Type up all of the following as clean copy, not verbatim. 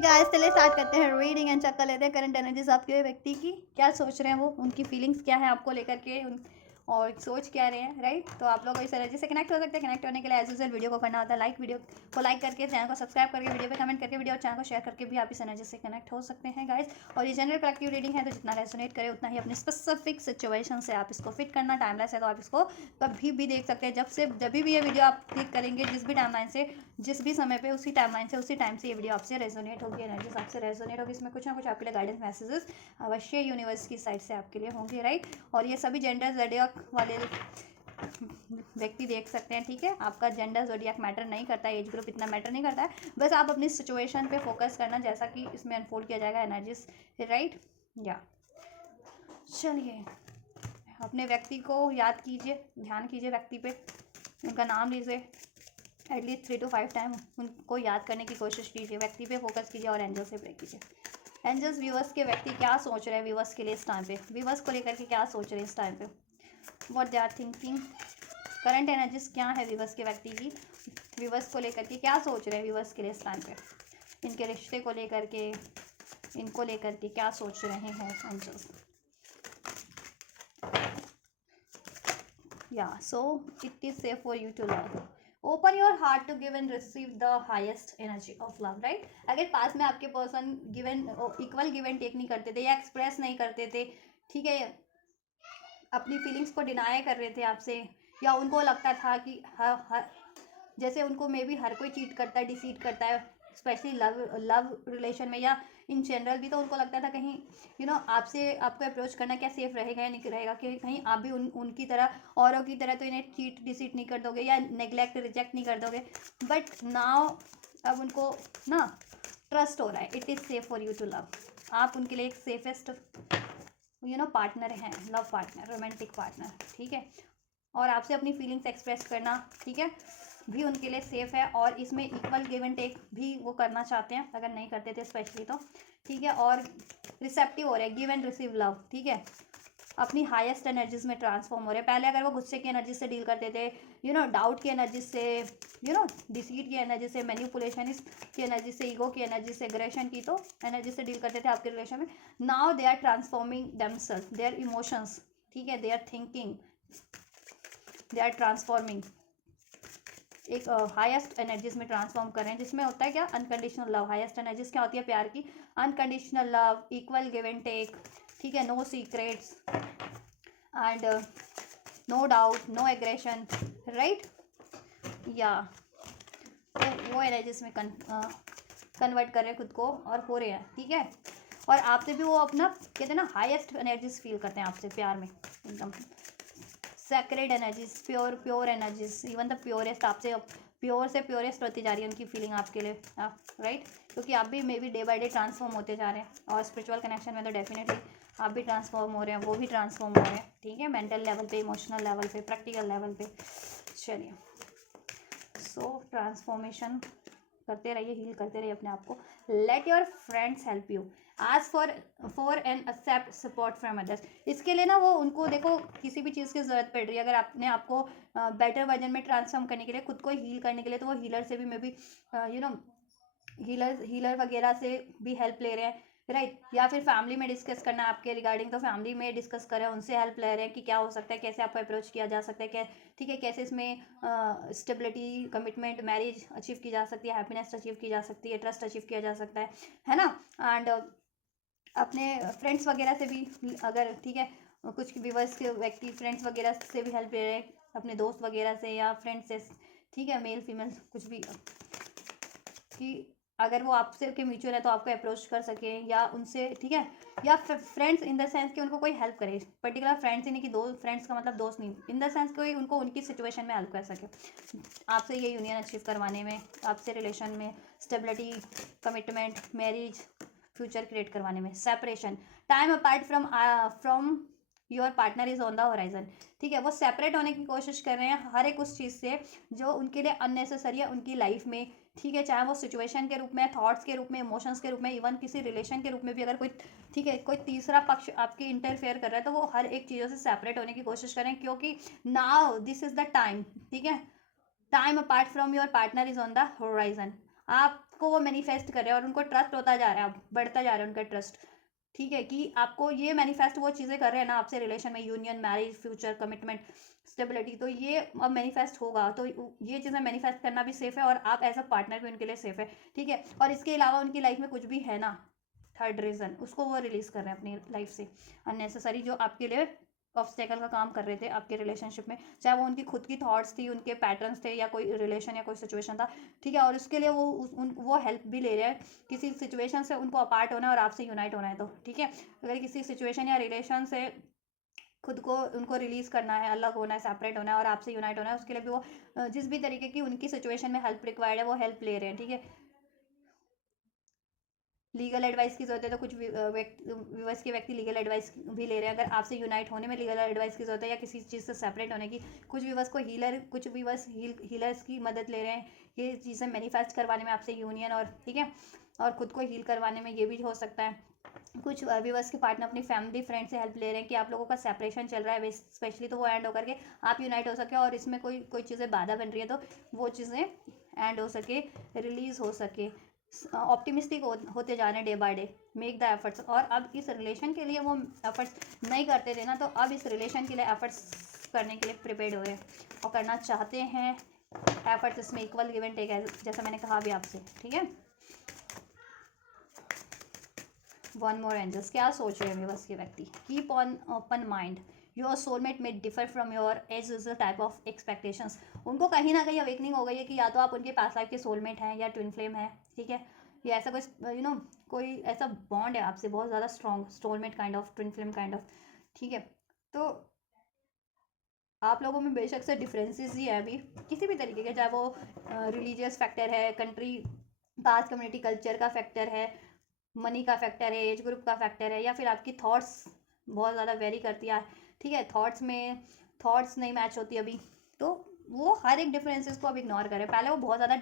Guys चलिए start करते हैं रीडिंग एंड चेक कर लेते हैं करंट एनर्जीज आपके व्यक्ति की क्या सोच रहे हैं, वो उनकी फीलिंग्स क्या है आपको लेकर के और सोच क्या रहे हैं। राइट, तो आप लोग इस एनर्जी से कनेक्ट हो सकते हैं। कनेक्ट होने के लिए एज यूजुअल वीडियो को करना होता है लाइक, वीडियो को लाइक करके चैनल को सब्सक्राइब करके वीडियो पे कमेंट करके वीडियो और चैनल को शेयर करके भी आप इस एनर्जी से कनेक्ट हो सकते हैं गाइस। और ये जनरल कलेक्टिव रीडिंग है, तो जितना रेजोनेट करे उतना ही अपनी स्पेसिफिक सिचुएशन से आप इसको फिट करना। टाइमलेस है तो आप इसको कभी भी देख सकते हैं, जब भी ये वीडियो आप क्लिक करेंगे, जिस भी टाइमलाइन से, जिस भी समय पे, उसी टाइमलाइन से, उसी टाइम से ये वीडियो आपसे रेजोनेट होगी, एनर्जीज आपसे रेजोनेट होगी। इसमें कुछ ना कुछ आपके लिए गाइडेंस मैसेजेस अवश्य यूनिवर्स की साइड से आपके लिए होंगे। राइट, और ये सभी जेंडर ज़ोडिएक वाले व्यक्ति देख सकते हैं। ठीक है, आपका जेंडर ज़ोडिएक मैटर नहीं करता है, एज ग्रुप इतना मैटर नहीं करता है, बस आप अपनी सिचुएशन पे फोकस करना, जैसा कि इसमें अनफोल्ड किया जाएगा एनर्जीज। राइट, या चलिए अपने व्यक्ति को याद कीजिए, ध्यान कीजिए व्यक्ति पे, उनका नाम लीजिए, एटलीस्ट 3 to 5 टाइम उनको याद करने की कोशिश कीजिए, व्यक्ति पे फोकस कीजिए और एंजल से प्रे कीजिए। एंजल्स व्यूवर्स के व्यक्ति क्या सोच रहे हैं व्यूवर्स के लिए इस टाइम पे, व्यूवर्स को लेकर के क्या सोच रहे हैं इस टाइम पे, what they are thinking, current energies क्या है व्यूवर्स के व्यक्ति की, व्यूवर्स को लेकर के क्या सोच रहे हैं व्यूवर्स के लिए इस टाइम पे, इनके रिश्ते को लेकर के, इनको लेकर के क्या सोच रहे हैं angels. Yeah, so it is safe for you to love. Open your heart to give and receive the highest energy of love. Right? अगर पास में आपके person equal give and take नहीं करते थे या एक्सप्रेस नहीं करते थे, ठीक है, अपनी फीलिंग्स को डिनाई कर रहे थे आपसे, या उनको लगता था कि जैसे उनको मे बी हर कोई चीट करता है, डिसीट करता है, स्पेशली लव रिलेशन में या इन जनरल भी, तो उनको लगता था कहीं आपसे आपको अप्रोच करना क्या सेफ रहेगा या नहीं रहेगा, कि कहीं आप भी उनकी तरह, औरों की तरह तो इन्हें चीट डिसीट नहीं कर दोगे या नेग्लेक्ट रिजेक्ट नहीं कर दोगे। बट नाउ अब उनको ना ट्रस्ट हो रहा है, it is safe for you to love. आप उनके लिए एक सेफेस्ट पार्टनर हैं, लव पार्टनर, रोमांटिक पार्टनर। ठीक है, और आपसे अपनी फीलिंग्स एक्सप्रेस करना, ठीक है, भी उनके लिए सेफ है, और इसमें इक्वल गिव एंड टेक भी वो करना चाहते हैं, अगर नहीं करते थे स्पेशली तो। ठीक है, और रिसेप्टिव हो रहे हैं, गिव एंड रिसीव लव। ठीक है, अपनी हाईएस्ट एनर्जीज में ट्रांसफॉर्म हो रहे हैं। पहले अगर वो गुस्से की एनर्जी से डील करते थे, डाउट की एनर्जी से, डिसीट की एनर्जी से, मैनिपुलेशन की एनर्जी से, ईगो की एनर्जी से, एग्रेशन की तो एनर्जी से डील करते थे आपके रिलेशन में। Now they are transforming themself, their emotions, ठीक है, they are thinking, they are transforming, एक हाईएस्ट एनर्जीज में ट्रांसफॉर्म कर रहे हैं, जिसमें होता है क्या, अनकंडीशनल लव। हाईएस्ट एनर्जीज क्या होती है प्यार की, unconditional love, equal give and take, ठीक है, no secrets and no doubt, no aggression. Right, या तो वो एनर्जीज में कन्वर्ट कर रहे हैं खुद को और हो रहे हैं। ठीक है, और आपसे भी वो अपना कहते हैं ना हाईएस्ट एनर्जीज फील करते हैं आपसे प्यार में, एकदम sacred energies, pure energies, even the purest, आपसे प्योर से प्योरेस्ट होती जा रही है उनकी फीलिंग आपके लिए। राइट, क्योंकि आप भी may be day by day transform होते जा रहे हैं, और स्पिरिचुअल कनेक्शन में तो डेफिनेटली आप भी ट्रांसफॉर्म हो रहे हैं, वो भी ट्रांसफॉर्म हो रहे हैं। ठीक है, मेंटल लेवल पे, इमोशनल लेवल पे, प्रैक्टिकल लेवल पे। चलिए, सो ट्रांसफॉर्मेशन करते रहिए, हील करते रहिए अपने आप को। Let your friends help you, ask for and accept support from others. इसके लिए ना वो उनको देखो किसी भी चीज़ की ज़रूरत पड़ रही है, अगर आपने आपको बेटर वर्जन में ट्रांसफॉर्म करने के लिए, खुद को हील करने के लिए, तो वो हीलर से भी मे बी हीलर वगैरह से भी हेल्प ले रहे हैं। राइट, या फिर फैमिली में डिस्कस करना है आपके रिगार्डिंग, तो फैमिली में डिस्कस करें, उनसे हेल्प ले रहे हैं कि क्या हो सकता है, कैसे आपको अप्रोच किया जा सकता है, ठीक है, कैसे इसमें स्टेबिलिटी, कमिटमेंट, मैरिज अचीव की जा सकती है, हैप्पीनेस अचीव की जा सकती है, ट्रस्ट अचीव किया जा सकता है ना। एंड अपने फ्रेंड्स वगैरह से भी, अगर ठीक है, कुछ व्यूवर्स के व्यक्ति फ्रेंड्स वगैरह से भी हेल्प ले रहे हैं, अपने दोस्त वगैरह से या फ्रेंड्स से, ठीक है, मेल फीमेल कुछ भी, कि अगर वो आपसे के म्यूचुअल है तो आपको अप्रोच कर सके, या उनसे, ठीक है, या फ्रेंड्स इन द सेंस कि उनको कोई हेल्प करे, पर्टिकुलर फ्रेंड्स ही नहीं कि दो फ्रेंड्स का मतलब दोस्त नहीं, इन द सेंस कोई उनको उनकी सिचुएशन में हेल्प कर सके, आपसे ये यूनियन अचीव करवाने में, आपसे रिलेशन में stability, commitment, marriage, future create करवाने में। Separation, time apart from your partner is on the horizon. ठीक है, वो सेपरेट होने की कोशिश कर रहे हैं हर एक उस चीज़ से जो उनके लिए अननेसेसरी है उनकी लाइफ में। ठीक है, चाहे वो सिचुएशन के रूप में, थॉट्स के रूप में, इमोशंस के रूप में, इवन किसी रिलेशन के रूप में भी, अगर कोई, ठीक है, कोई तीसरा पक्ष आपकी इंटरफेयर कर रहा है, तो वो हर एक चीज़ों से सेपरेट होने की कोशिश करें, क्योंकि now this is the time, ठीक है, time apart from your partner is on the horizon. आप को वो मैनिफेस्ट कर रहे हैं और उनको ट्रस्ट होता जा रहा है, बढ़ता जा रहा है उनका ट्रस्ट, ठीक है, कि आपको ये मैनिफेस्ट वो चीज़ें कर रहे हैं ना आपसे रिलेशन में, union, marriage, future, commitment, stability, तो ये अब मैनिफेस्ट होगा। तो ये चीज़ें मैनिफेस्ट करना भी सेफ है और आप एज अ पार्टनर भी उनके लिए सेफ है, ठीक है। और इसके अलावा उनकी लाइफ में कुछ भी है ना थर्ड रीजन, उसको वो रिलीज कर रहे हैं अपनी लाइफ से, अननेसेसरी जो आपके लिए ऑब्स्टेकल का काम कर रहे थे आपके रिलेशनशिप में, चाहे वो उनकी खुद की थॉट्स थी, उनके पैटर्न्स थे, या कोई रिलेशन या कोई सिचुएशन था, ठीक है। और उसके लिए वो हेल्प भी ले रहे हैं, किसी सिचुएशन से उनको अपार्ट होना है और आपसे यूनाइट होना है, तो ठीक है। अगर किसी सिचुएशन या रिलेशन से खुद को उनको रिलीज़ करना है, अलग होना है, सेपरेट होना है और आपसे यूनाइट होना है, उसके लिए भी वो जिस भी तरीके की उनकी सिचुएशन में हेल्प रिक्वायर्ड है वो हेल्प ले रहे हैं, ठीक है। लीगल एडवाइस की जरूरत है तो कुछ व्यूअर्स के व्यक्ति लीगल एडवाइस भी ले रहे हैं, अगर आपसे यूनाइट होने में लीगल एडवाइस की जरूरत है या किसी चीज़ से सेपरेट होने की। कुछ व्यूअर्स को कुछ व्यूअर्स हीलर्स की मदद ले रहे हैं ये चीज़ें मैनिफेस्ट करवाने में आपसे यूनियन, और ठीक है, और खुद को हील करवाने में, ये भी हो सकता है। कुछ व्यूअर्स के पार्टनर अपनी फैमिली फ्रेंड से हेल्प ले रहे हैं कि आप लोगों का सेपरेशन चल रहा है स्पेशली, तो वो एंड होकर के आप यूनाइट हो सके, और इसमें कोई चीज़ें बाधा बन रही है तो वो चीज़ें एंड हो सके, रिलीज हो सके। ऑप्टिमिस्टिक होते जा रहे हैं day by day, make the efforts. और अब इस रिलेशन के लिए वो एफर्ट्स नहीं करते थे ना, तो अब इस रिलेशन के लिए एफर्ट्स करने के लिए प्रिपेयर्ड हुए और करना चाहते हैं एफर्ट्स। इसमें इक्वल गिव एंड टेक है, जैसा मैंने कहा अभी आपसे, ठीक है। वन मोर एंजल्स, क्या सोच रहे हैं बस के व्यक्ति, keep on open mind, your soulmate may differ from your age usual type of expectations. उनको कहीं ना कहीं अवेकनिंग हो गई है कि या तो आप उनके पास लाइफ के सोलमेट हैं या ट्विन फ्लेम है, ठीक है, या ऐसा कोई कोई ऐसा बॉन्ड है आपसे बहुत ज़्यादा strong, soulmate kind of, twin flame kind of, ठीक है। तो आप लोगों में बेशक से डिफरेंसेस ही है अभी किसी भी तरीके के, चाहे वो रिलीजियस फैक्टर है, कंट्री, कास्ट, कम्युनिटी, कल्चर का फैक्टर है, मनी का फैक्टर है, एज ग्रुप का फैक्टर है, या फिर आपकी थॉट्स बहुत ज़्यादा वेरी करती है, ठीक है, थॉट्स नहीं मैच होती अभी, तो वो हर एक डिफरेंसेस को अब इग्नोर करें। पहले वो बहुत ज़्यादा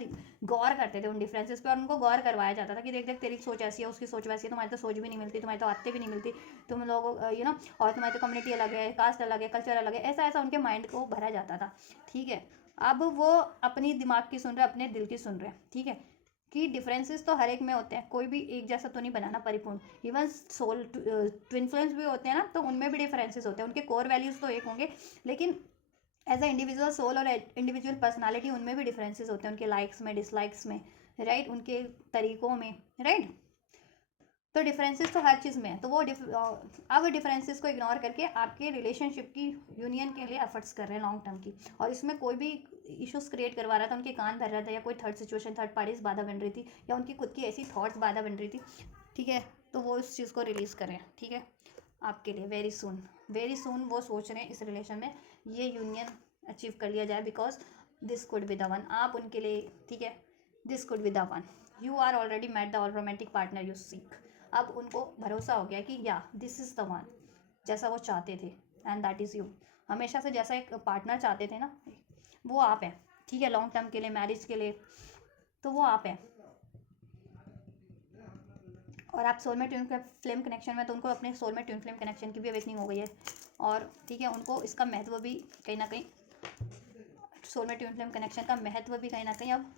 गौर करते थे उन डिफरेंसेस पे और उनको गौर करवाया जाता था कि देख देख तेरी सोच ऐसी है, उसकी सोच वैसी है, तुम्हारी तो सोच भी नहीं मिलती, तुम्हारी तो आदतें भी नहीं मिलती, तुम लोग और तुम्हारी तो कम्युनिटी अलग है, कास्ट अलग है, कल्चर अलग है, ऐसा ऐसा उनके माइंड को भरा जाता था, ठीक है। अब वो अपनी दिमाग की सुन रहे, अपने दिल की सुन रहे, ठीक है, कि डिफरेंसेस तो हर एक में होते हैं, कोई भी एक जैसा तो नहीं बनाना परिपूर्ण। इवन सोल ट्विन फ्लेम्स भी होते हैं ना, तो उनमें भी डिफरेंसेस होते हैं, उनके कोर वैल्यूज तो एक होंगे, लेकिन एज अ इंडिविजुअल सोल और इंडिविजुअल पर्सनालिटी उनमें भी डिफरेंसेस होते हैं, उनके लाइक्स में, डिसलाइक्स में, राइट, उनके तरीकों में, राइट। तो डिफरेंसेस तो हर चीज़ में है, तो वो अब डिफरेंसेस को इग्नोर करके आपके रिलेशनशिप की यूनियन के लिए एफर्ट्स कर रहे हैं लॉन्ग टर्म की। और इसमें कोई भी इश्यूज क्रिएट करवा रहा था, उनके कान भर रहा था, या कोई थर्ड सिचुएशन, थर्ड पार्टीज बाधा बन रही थी, या उनकी खुद की ऐसी थॉट्स बाधा बन रही थी, ठीक है, तो वो इस चीज़ को रिलीज़ करें, ठीक है, आपके लिए वेरी सुन वो सोच रहे हैं इस रिलेशन में ये यूनियन अचीव कर लिया जाए, because this could be the one, आप उनके लिए, ठीक है, this could be the one, you are already met the romantic partner you seek. अब उनको भरोसा हो गया कि या दिस इज़ द वन, जैसा वो चाहते थे, एंड दैट इज़ यू। हमेशा से जैसा एक पार्टनर चाहते थे ना, वो आप हैं, ठीक है, लॉन्ग टर्म के लिए, मैरिज के लिए, तो वो आप हैं। और आप सोलमेट ट्विन फ्लेम कनेक्शन में, तो उनको अपने सोलमेट ट्विन फ्लेम कनेक्शन की भी अवेकनिंग हो गई है, और ठीक है, उनको इसका महत्व भी कहीं ना कहीं, सोलमेट ट्विन फ्लेम कनेक्शन का महत्व भी कहीं ना कहीं अब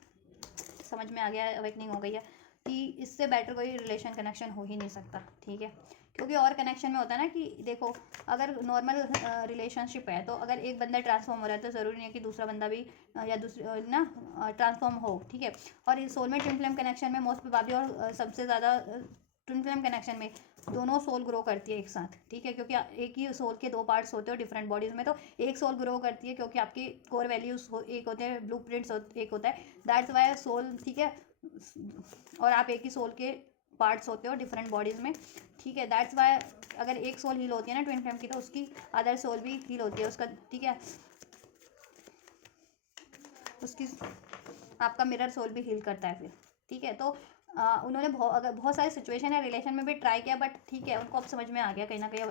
समझ में आ गया है, अवेकनिंग हो गई है कि इससे बेटर कोई रिलेशन कनेक्शन हो ही नहीं सकता, ठीक है। क्योंकि और कनेक्शन में होता है ना कि देखो, अगर नॉर्मल रिलेशनशिप है, तो अगर एक बंदा ट्रांसफॉर्म हो रहा है तो ज़रूरी नहीं है कि दूसरा बंदा भी या दूसरी ना ट्रांसफॉर्म हो, ठीक है। और इस सोलमेट ट्विन फ्लेम कनेक्शन में मोस्ट प्रोबेबली और सबसे ज़्यादा ट्विन फ्लेम कनेक्शन में दोनों सोल ग्रो करती है एक साथ, ठीक है, क्योंकि एक ही सोल के दो पार्ट्स होते हैं डिफरेंट बॉडीज़ में, तो एक सोल ग्रो करती है क्योंकि आपकी कोर वैल्यूज एक होते हैं, ब्लू प्रिंट्स एक होता है, दैट्स वाई सोल, ठीक है, और आप एक ही सोल के पार्ट्स होते हो डिफरेंट बॉडीज़ में, ठीक है, दैट्स वाई अगर एक सोल हील होती है ना ट्विन फ्लेम की, तो उसकी अदर सोल भी हील होती है उसका, ठीक है, उसकी आपका मिरर सोल भी हील करता है फिर, ठीक है। तो उन्होंने अगर बहुत सारे सिचुएशन या रिलेशन में भी ट्राई किया, बट ठीक है, उनको अब समझ में आ गया कहीं ना कहीं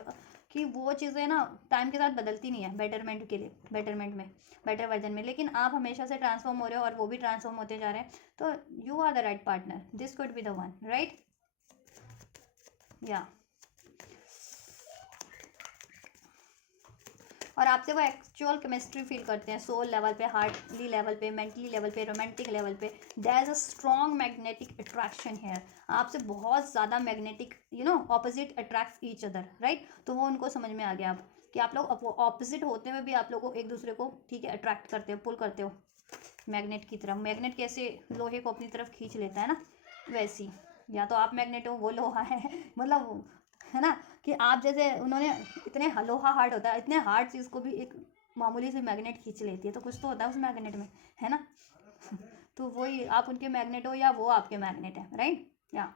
कि वो चीज़ें ना टाइम के साथ बदलती नहीं है, बेटरमेंट के लिए, बेटरमेंट में, बेटर वर्जन में, लेकिन आप हमेशा से ट्रांसफॉर्म हो रहे हो और वो भी ट्रांसफॉर्म होते जा रहे हैं, तो you are the right partner, this could be the one, right, या और आपसे वो एक्चुअल केमिस्ट्री फील करते हैं, सोल लेवल पे, हार्टली लेवल पे, मेंटली लेवल पे, रोमांटिक लेवल पे। There is a strong magnetic attraction here. आपसे बहुत ज़्यादा magnetic opposite attract each other, right. तो वो उनको समझ में आ गया अब कि आप लोग ऑपोजिट होते हुए भी आप लोग को एक दूसरे को, ठीक है, अट्रैक्ट करते हो, पुल करते हो मैग्नेट की तरफ। मैग्नेट कैसे लोहे को अपनी तरफ खींच लेता है ना, वैसी। या तो आप मैग्नेट हो, वो लोहा है मतलब, है ना, कि आप जैसे, उन्होंने इतने लोहा हार्ड होता है, इतने हार्ड चीज़ को भी एक मामूली सी मैग्नेट खींच लेती है, तो कुछ तो होता है उस मैग्नेट में, है ना। तो वही, आप उनके मैग्नेट हो या वो आपके मैग्नेट है, राइट। या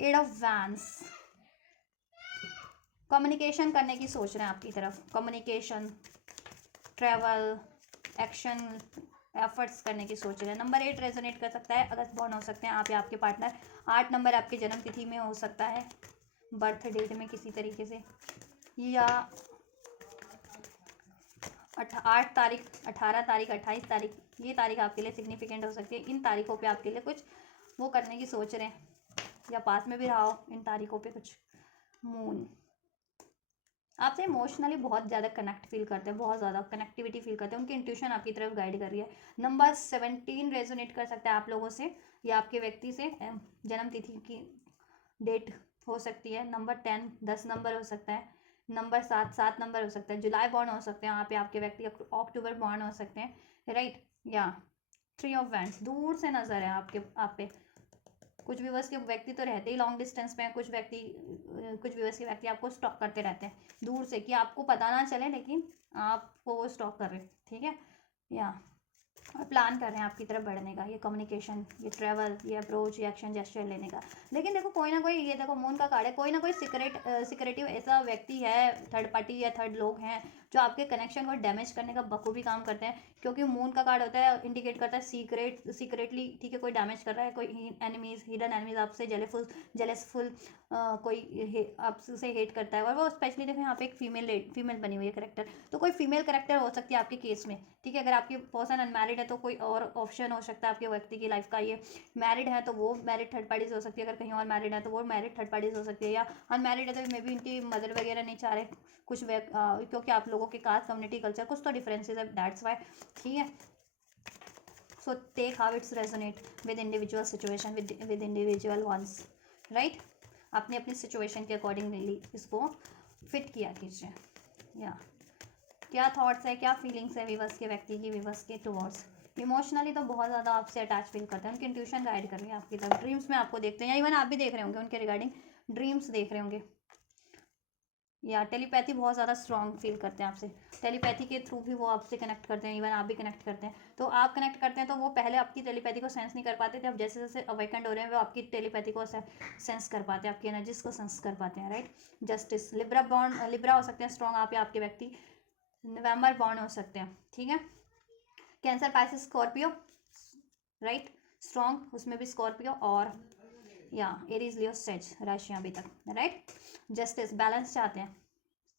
एट ऑफ वैंस, कम्युनिकेशन करने की सोच रहे हैं आपकी तरफ, कम्युनिकेशन, ट्रैवल, एक्शन, एफर्ट्स करने की सोच रहे हैं। नंबर 8 रेजोनेट कर सकता है, अगस्त बॉर्न हो सकते हैं आप या आपके पार्टनर। 8 नंबर आपकी जन्म तिथि में हो सकता है, बर्थ डेट में किसी तरीके से, या 8 तारीख, 18 तारीख, 28 तारीख, ये तारीख आपके लिए सिग्निफिकेंट हो सकती है। इन तारीखों पे आपके लिए कुछ वो करने की सोच रहे हैं, या पास में भी रहा हो इन तारीखों पे कुछ। मून आपसे इमोशनली बहुत ज़्यादा कनेक्ट फील करते हैं, बहुत ज़्यादा कनेक्टिविटी फील करते हैं, उनकी इंट्यूशन आपकी तरफ गाइड कर रही है। नंबर 17 रेजोनेट कर सकता है आप लोगों से या आपके व्यक्ति से, जन्म तिथि की डेट हो सकती है। नंबर 10 10 नंबर हो सकता है। नंबर 7 नंबर हो सकता है। जुलाई बॉर्न हो सकते हैं आप या आपके व्यक्ति, अक्टूबर बॉर्न हो सकते हैं, राइट। या 3 ऑफ वैंड्स, दूर से नजर है आपके, आप पे। कुछ व्यूवर्स के व्यक्ति तो रहते ही लॉन्ग डिस्टेंस में, कुछ व्यूवर्स के व्यक्ति आपको स्टॉक करते रहते हैं दूर से, कि आपको पता ना चले लेकिन आपको वो स्टॉक कर रहे हैं, ठीक है। या और प्लान कर रहे हैं आपकी तरफ बढ़ने का, ये कम्युनिकेशन, ये ट्रैवल, ये अप्रोच, ये एक्शन जेस्चर लेने का। लेकिन देखो कोई ना कोई, ये देखो मून का कार्ड है, कोई ना कोई सिक्रेटिव ऐसा व्यक्ति है, थर्ड पार्टी या थर्ड लोग हैं जो आपके कनेक्शन को डैमेज करने का बखूबी काम करते हैं। क्योंकि मून का कार्ड होता है, इंडिकेट करता है सीक्रेटली, ठीक है, कोई डैमेज कर रहा है, कोई एनिमीज, हिडन एनिमीज आपसे जेलसफुल, कोई आपसे हेट करता है। और वो स्पेशली देखो यहाँ पे एक फीमेल बनी हुई है करेक्टर, तो कोई फीमेल करेक्टर हो सकती है आपके केस में, ठीक है। अगर आपकी पर्सन अनमैरिड है तो कोई और ऑप्शन हो सकता है आपके व्यक्ति की लाइफ का। ये मैरिड है तो वो मैरिड थर्ड पार्टीज हो सकती है, अगर कहीं और मैरिड है तो वो मैरिड थर्ड पार्टीज हो सकती है, या अनमैरिड है तो मे बी उनकी मदर वगैरह नहीं चाह रहे कुछ क्योंकि आप लोगों के कास्ट, कम्युनिटी, कल्चर कुछ तो डिफरेंसेस है, दैट्स वाई, ठीक है। So take how it's resonate with individual situation, with individual ones, right. अपनी अपनी सिचुएशन के अकॉर्डिंगली इसको फिट किया कीजिए। या क्या थॉट्स है, क्या फीलिंग्स है विवश के व्यक्ति की, विवश के टुवर्ड्स। इमोशनली तो बहुत ज़्यादा आपसे अटैच फील करते हैं, उनकी इंट्यूशन गाइड कर रही है आपकी तरफ, ड्रीम्स में आपको देखते हैं, या इवन आप भी देख रहे होंगे उनके रिगार्डिंग, ड्रीम्स देख रहे होंगे। या टेलीपैथी बहुत ज़्यादा स्ट्रॉन्ग फील करते हैं आपसे, टेलीपैथी के थ्रू भी वो आपसे कनेक्ट करते हैं, इवन आप भी कनेक्ट करते हैं। तो आप कनेक्ट करते हैं तो वो पहले आपकी टेलीपैथी को सेंस नहीं कर पाते थे, अब जैसे जैसे अवेकेंड हो रहे हैं वो आपकी टेलीपैथी को सेंस कर पाते हैं, आपकी एनर्जीज को सेंस कर पाते हैं, राइट। जस्टिस, लिब्रा हो सकते हैं स्ट्रॉन्ग आप या आपके व्यक्ति। नवंबर बॉर्न हो सकते हैं, ठीक है। Cancer, Pisces, Scorpio, right, strong, उसमें भी स्कॉर्पियो। और या एरीज, लियो, सेज राशियाँ अभी तक, राइट। जस्टिस, बैलेंस चाहते हैं।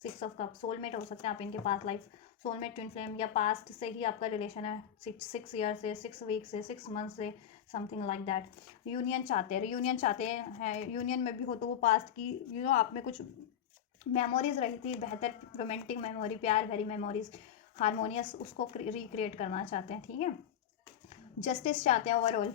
6 ऑफ कप, सोलमेट हो सकते हैं आप इनके पास लाइफ, सोलमेट, ट्विन फ्लेम, या पास्ट से ही आपका रिलेशन है, 6 ईयर से, 6 वीक से, 6 मंथ से, समथिंग लाइक दैट। यूनियन चाहते हैं, यूनियन चाहते हैं, यूनियन में भी हो तो वो पास्ट की आप में कुछ मेमोरीज रही थी, बेहतर रोमांटिक मेमोरी, प्यार भरी मेमोरीज, हारमोनियस, उसको रिक्रिएट करना चाहते हैं, ठीक है। जस्टिस चाहते हैं ओवरऑल,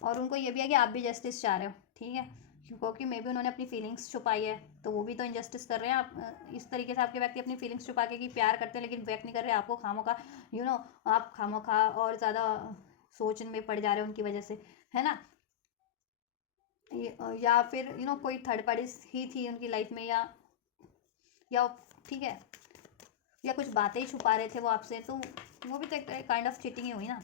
और उनको ये भी है कि आप भी जस्टिस चाह रहे हो, ठीक है, क्योंकि मे भी उन्होंने अपनी फीलिंग्स छुपाई है, तो वो भी तो इनजस्टिस कर रहे हैं। आप इस तरीके से आपके व्यक्ति अपनी फीलिंग्स छुपा के कि प्यार करते हैं लेकिन व्यक्त नहीं कर रहे, आपको खामोखा आप खामोखा और ज़्यादा सोच में पड़ जा रहे हैं उनकी वजह से, है ना। या फिर कोई थर्ड पार्टी ही थी उनकी लाइफ में, या ठीक है, या कुछ बातें ही छुपा रहे थे वो आपसे, तो वो भी तो एक काइंड ऑफ चीटिंग ही हुई ना।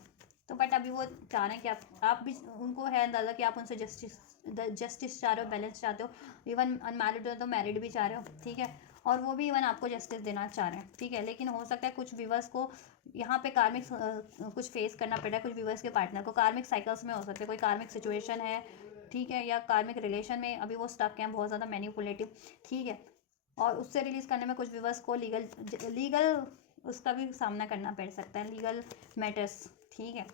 तो बट अभी वो चाह रहे हैं कि आप भी, उनको है अंदाज़ा कि आप उनसे जस्टिस चाह रहे हो, बैलेंस चाहते हो, इवन अनमैरिड हो तो मैरिड भी चाह रहे हो, ठीक है। और वो भी इवन आपको जस्टिस देना चाह रहे हैं, ठीक है। लेकिन हो सकता है कुछ व्यूवर्स को यहाँ पे कार्मिक कुछ फेस करना पड़ रहा है, कुछ व्यूवर्स के पार्टनर को कार्मिक साइकिल्स में हो सकते हैं, कोई कार्मिक सिचुएशन है, ठीक है, या कार्मिक रिलेशन में अभी वो स्टक हैं, बहुत ज़्यादा मैनिपुलेटिव, ठीक है। और उससे रिलीज़ करने में कुछ व्यूवर्स को लीगल उसका भी सामना करना पड़ सकता है, लीगल मैटर्स, ठीक है।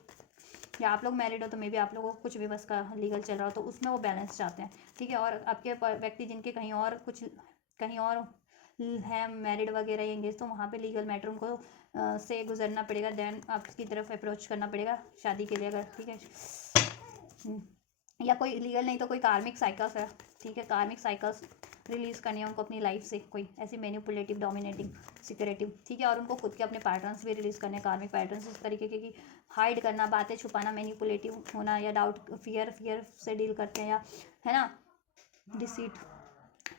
या आप लोग मैरिड हो तो मे बी आप लोगों को कुछ व्यूवर्स का लीगल चल रहा हो तो उसमें वो बैलेंस चाहते हैं, ठीक है। और आपके व्यक्ति जिनके कहीं और है मैरिड वगैरह एंगेज, तो वहाँ पे लीगल मैटर उनको से गुजरना पड़ेगा, देन आपकी तरफ अप्रोच करना पड़ेगा शादी के लिए अगर, ठीक है। या कोई लीगल नहीं तो कोई कार्मिक साइकिल्स है, ठीक है, कार्मिक साइकिल्स रिलीज़ करनी है उनको अपनी लाइफ से, कोई ऐसी मैनिपुलेटिव डोमिनेटिंग सिक्योरेटिव, ठीक है। और उनको खुद के अपने पैटर्न्स भी रिलीज़ करने, कार्मिक पैटर्न्स इस तरीके के कि हाइड करना, बातें छुपाना, मैनिपुलेटिव होना, या डाउट फियर से डील करते हैं, या है ना, deceit,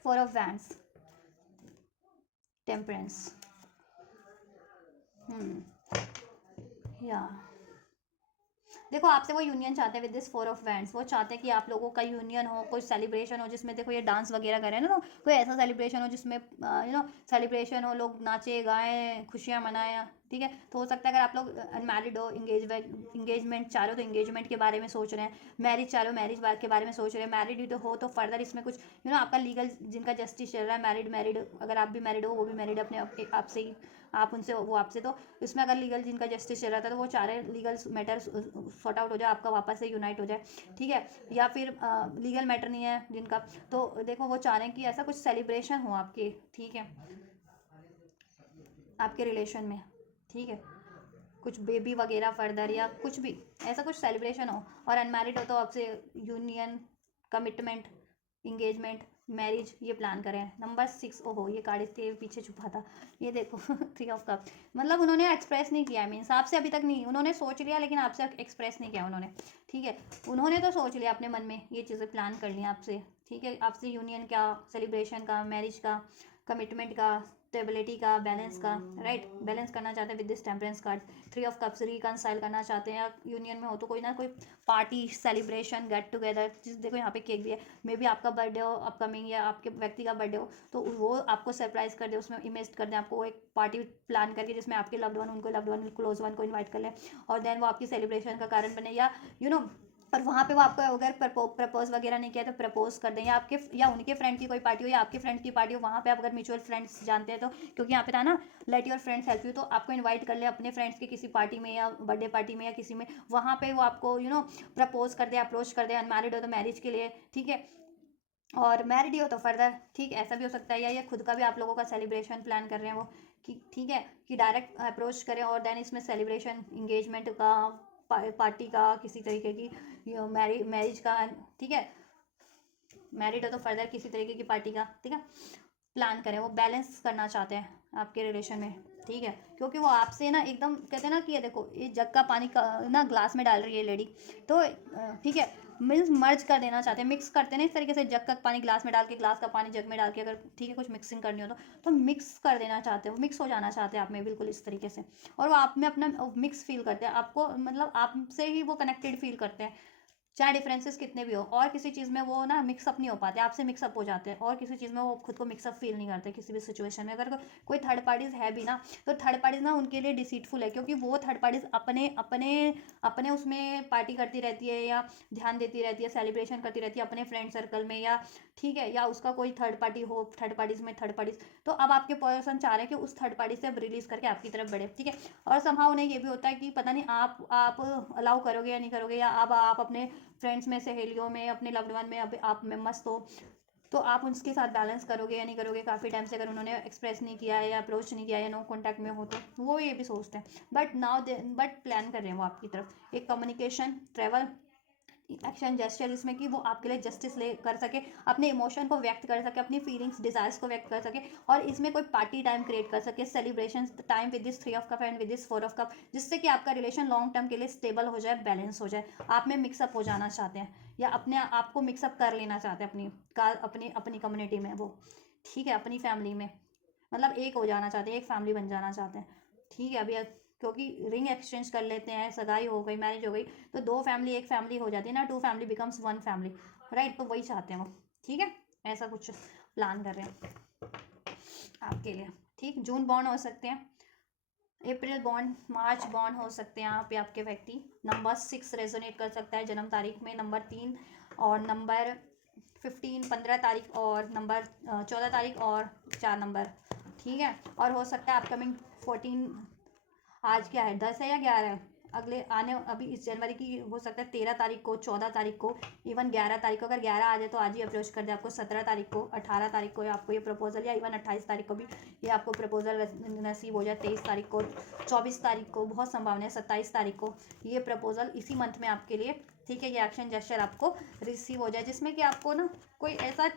four of wands, temperance, या देखो आपसे वो यूनियन चाहते हैं with this four of wands, वो चाहते हैं कि आप लोगों का यूनियन हो, कोई सेलिब्रेशन हो जिसमें देखो ये डांस वगैरह करें ना, तो कोई ऐसा सेलिब्रेशन हो जिसमें सेलिब्रेशन हो, लोग नाचे गाएं, खुशियां मनाएं, ठीक है। तो हो सकता है अगर आप लोग अनमैरिड हो, इंगेजमेंट चाह रहे हो तो इंगेजमेंट के बारे में सोच रहे हैं, मैरिज चाह रहे हो मैरिज के बारे में सोच रहे हैं, मैरिड हो तो फर्दर इसमें कुछ आपका लीगल जिनका जस्टिस चल रहा है, मैरिड अगर आप भी मैरिड हो वो भी मैरिड अपने आपसे ही, आप उनसे वो आपसे, तो इसमें अगर लीगल जिनका जस्टिस चल रहा था तो वो चाह रहे हैं लीगल मैटर सॉर्ट आउट हो जाए, आपका वापस से यूनाइट हो जाए, ठीक है। या फिर लीगल मैटर नहीं है जिनका, तो देखो वो चाह रहे हैं कि ऐसा कुछ सेलिब्रेशन हो आपके, ठीक है, आपके रिलेशन में, ठीक है, कुछ बेबी वगैरह फर्दर या कुछ भी ऐसा कुछ सेलिब्रेशन हो। और अनमैरिड हो तो आपसे यूनियन, कमिटमेंट, इंगेजमेंट, मैरिज ये प्लान करें। नंबर 6, ओहो ये कार्ड इसके पीछे छुपा था, ये देखो 3 ऑफ कप, मतलब उन्होंने एक्सप्रेस नहीं किया, मीन्स आपसे अभी तक नहीं, उन्होंने सोच लिया लेकिन आपसे एक्सप्रेस नहीं किया उन्होंने, ठीक है। उन्होंने तो सोच लिया अपने मन में, ये चीज़ें प्लान कर ली आपसे, ठीक है, आपसे यूनियन का, सेलिब्रेशन का, मैरिज का, कमिटमेंट का, स्टेबिलिटी का, बैलेंस का, राइट, बैलेंस करना चाहते हैं with this temperance card. 3 of cups reconcile करना चाहते हैं, या यूनियन में हो तो कोई ना कोई पार्टी, सेलिब्रेशन, गेट टुगेदर, जिस देखो यहाँ पे केक भी है, मे बी आपका बर्थडे हो अपकमिंग, या आपके व्यक्ति का बर्थडे हो तो वो आपको सरप्राइज कर दे, उसमें इमेज कर दे आपको एक पार्टी प्लान करके जिसमें आपके लव्ड वन, उनको लव्ड वन, क्लोज वन को इन्वाइट कर ले, और देन वो आपकी सेलिब्रेशन का कारण बने, या और वहाँ पे वो आपको अगर प्रपोज वगैरह नहीं किया तो प्रपोज कर दें, या आपके या उनके फ्रेंड की कोई पार्टी हो या आपके फ्रेंड की पार्टी हो, वहाँ पे आप अगर म्यूचुअल फ्रेंड्स जानते हैं तो, क्योंकि यहाँ पे था ना late your friends help you, तो आपको इनवाइट कर ले अपने फ्रेंड्स की किसी पार्टी में या बर्थडे पार्टी में या किसी में, वहाँ पे वो आपको प्रपोज कर दे, अप्रोच कर दे, अनमैरिड हो तो मैरिज के लिए, ठीक है, और मैरिड हो तो फर्दर, ठीक, ऐसा भी हो सकता है, या ये खुद का भी आप लोगों का सेलिब्रेशन प्लान कर रहे हैं वो, कि ठीक है, कि डायरेक्ट अप्रोच करें और देन इसमें सेलिब्रेशन, इंगेजमेंट का, पार्टी का, किसी तरीके की मैरिज का, ठीक है, मैरिड हो तो फर्दर किसी तरीके की पार्टी का, ठीक है, प्लान करें, वो बैलेंस करना चाहते हैं आपके रिलेशन में, ठीक है, क्योंकि वो आपसे ना एकदम कहते हैं ना कि ये देखो ये जग का पानी का ना ग्लास में डाल रही है लेडी, तो ठीक है, मीन्स मर्ज कर देना चाहते हैं, मिक्स करते हैं ना इस तरीके से, जग का पानी ग्लास में डाल के, ग्लास का पानी जग में डाल के, अगर ठीक है कुछ मिक्सिंग करनी हो तो मिक्स कर देना चाहते हैं, मिक्स हो जाना चाहते हैं आप में बिल्कुल इस तरीके से, और वो आप में अपना मिक्स फील करते हैं, आपको मतलब आपसे ही वो कनेक्टेड फील करते हैं, चाहे डिफरेंसेस कितने भी हो, और किसी चीज़ में वो ना मिक्सअप नहीं हो पाते, आपसे मिक्सअप हो जाते हैं, और किसी चीज़ में वो खुद को मिक्सअप फील नहीं करते किसी भी सिचुएशन में, अगर कोई थर्ड पार्टीज है भी ना तो थर्ड पार्टीज ना उनके लिए डिसीटफुल है, क्योंकि वो थर्ड पार्टीज अपने अपने अपने उसमें पार्टी करती रहती है, या ध्यान देती रहती है, सेलिब्रेशन करती रहती है अपने फ्रेंड सर्कल में, या ठीक है, या उसका कोई थर्ड पार्टी हो, थर्ड पार्टीज में थर्ड पार्टीज, तो अब आपके पर्सन चाह रहे हैं कि उस थर्ड पार्टी से अब रिलीज करके आपकी तरफ बढ़े, ठीक है। और समहाउ उन्हें ये भी होता है कि पता नहीं आप अलाउ करोगे या नहीं करोगे, या अब आप अपने फ्रेंड्स में, सहेलियों में, अपने लव्ड वन में अब आप में मस्त हो, तो आप उसके साथ बैलेंस करोगे या नहीं करोगे, काफ़ी टाइम से अगर उन्होंने एक्सप्रेस नहीं किया है या अप्रोच नहीं किया है या नो कॉन्टैक्ट में हो तो वो ये भी सोचते हैं, बट प्लान कर रहे हैं वो आपकी तरफ एक कम्युनिकेशन, ट्रैवल, एक्शन, जेस्चर, जिसमें कि वो आपके लिए जस्टिस ले कर सके, अपने इमोशन को व्यक्त कर सके, अपनी फीलिंग्स, डिजायर्स को व्यक्त कर सके, और इसमें कोई पार्टी टाइम क्रिएट कर सके, celebration time with this 3 of cup and with this 4 of cup, जिससे कि आपका रिलेशन लॉन्ग टर्म के लिए स्टेबल हो जाए, बैलेंस हो जाए, आप में मिक्सअप हो जाना चाहते हैं, या अपने आप को मिक्सअप कर लेना चाहते हैं अपनी अपनी कम्युनिटी में वो, ठीक है, अपनी फैमिली में, मतलब एक हो जाना चाहते हैं, एक फैमिली बन जाना चाहते हैं, ठीक है। अभी क्योंकि रिंग एक्सचेंज कर लेते हैं, सगाई हो गई, मैरिज हो गई, तो 2 फैमिली एक फैमिली हो जाती है ना, 2 फैमिली बिकम्स 1 फैमिली, राइट, तो वही चाहते हैं वो, ठीक है, ऐसा कुछ प्लान कर रहे हैं आपके लिए, ठीक। जून बॉन्ड हो सकते हैं, अप्रैल बॉन्ड, मार्च बॉन्ड हो सकते हैं यहाँ पे आपके व्यक्ति। नंबर 6 रेजोनेट कर सकता है जन्म तारीख में, नंबर 3 और नंबर 15 तारीख, और नंबर 14 तारीख और 4 नंबर, ठीक है। और हो सकता है अपकमिंग 14, आज क्या है 10 है या 11 है, अगले आने अभी इस जनवरी की हो सकता है 13 तारीख को, 14 तारीख को, इवन 11 तारीख को, अगर 11 आ जाए तो आज ही अप्रोच कर दे आपको, 17 तारीख को, 18 तारीख को आपको ये प्रपोजल, या इवन 28 तारीख को भी ये आपको प्रपोजल नसीब हो जाए, 23 तारीख को, 24 तारीख को बहुत संभावना है, 27 तारीख को ये प्रपोजल इसी मंथ में आपके लिए, ठीक है, ये एक्शन जेस्चर आपको रिसीव हो जाए, जिसमें कि आपको ना कोई ऐसा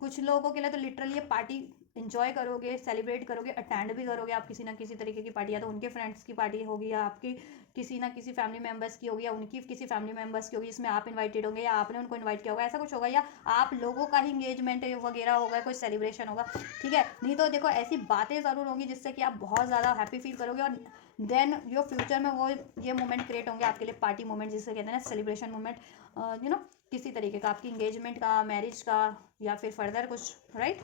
कुछ लोगों के लिए तो लिटरली ये पार्टी इन्जॉय करोगे, सेलिब्रेट करोगे, अटेंड भी करोगे आप किसी ना किसी तरीके की पार्टी, या तो उनके फ्रेंड्स की पार्टी होगी, या आपकी किसी ना किसी फैमिली मेम्बर्स की होगी, या उनकी किसी फैमिली मेम्बर्स की होगी जिसमें आप इनवाइटेड होंगे, या आपने उनको इनवाइट किया होगा, ऐसा कुछ होगा, या आप लोगों का ही इंगेजमेंट वगैरह होगा, कोई सेलिब्रेशन होगा, ठीक है। नहीं तो देखो ऐसी बातें ज़रूर होंगी जिससे कि आप बहुत ज़्यादा हैप्पी फील करोगे, और देन योर फ्यूचर में वो ये मोमेंट क्रिएट होंगे आपके लिए, पार्टी मोमेंट जिसे कहते हैं ना, सेलिब्रेशन मोमेंट, किसी तरीके का, आपकी इंगेजमेंट का, मैरिज का, या फिर फर्दर कुछ, राइट।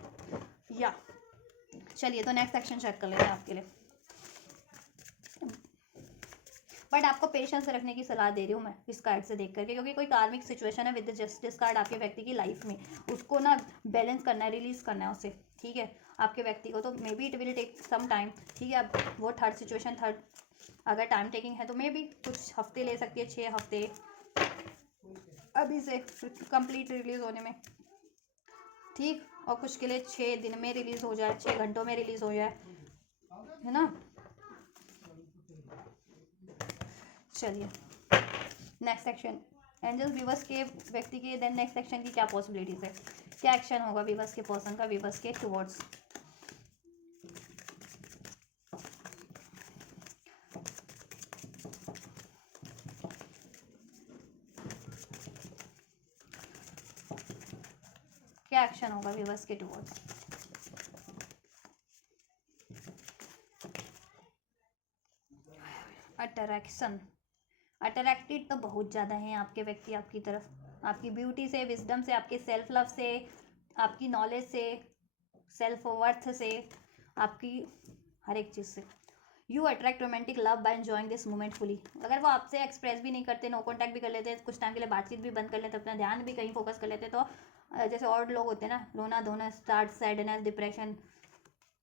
या चलिए तो नेक्स्ट सेक्शन चेक कर लेते हैं आपके लिए, बट आपको पेशेंस रखने की सलाह दे रही हूँ मैं इस कार्ड से देख करके, क्योंकि कोई कार्मिक सिचुएशन है विद जस्टिस कार्ड आपके व्यक्ति की लाइफ में, उसको ना बैलेंस करना है, रिलीज करना है उसे, ठीक है, आपके व्यक्ति को, तो maybe it will take some time, ठीक है। अब वो थर्ड अगर टाइम टेकिंग है तो मे बी कुछ हफ्ते ले सकती है, 6 हफ्ते अभी से कंप्लीट रिलीज होने में, ठीक, और कुछ के लिए 6 दिन में रिलीज हो जाए, 6 घंटों में रिलीज हो जाए, है ना। चलिए नेक्स्ट सेक्शन, एंजल्स व्यूवर्स के व्यक्ति के देन नेक्स्ट सेक्शन की क्या पॉसिबिलिटीज है, क्या एक्शन होगा व्यूवर्स के पर्सन का व्यूवर्स के टुवर्ड्स, क्या एक्शन होगा व्यूवर्स के टुवर्ड्स। अट्रैक्शन, अट्रैक्टेड तो बहुत ज़्यादा हैं आपके व्यक्ति आपकी तरफ, आपकी ब्यूटी से, विजडम से, आपके सेल्फ लव से, आपकी नॉलेज से, सेल्फ वर्थ से, आपकी हर एक चीज़ से। You attract romantic love by enjoying this moment fully. अगर वो आपसे एक्सप्रेस भी नहीं करते, नो कॉन्टैक्ट भी कर लेते हैं, कुछ टाइम के लिए बातचीत भी बंद कर लेते, अपना ध्यान भी कहीं फोकस कर लेते, तो जैसे और लोग होते हैं ना, रोना धोना स्टार्ट, सैडनेस, डिप्रेशन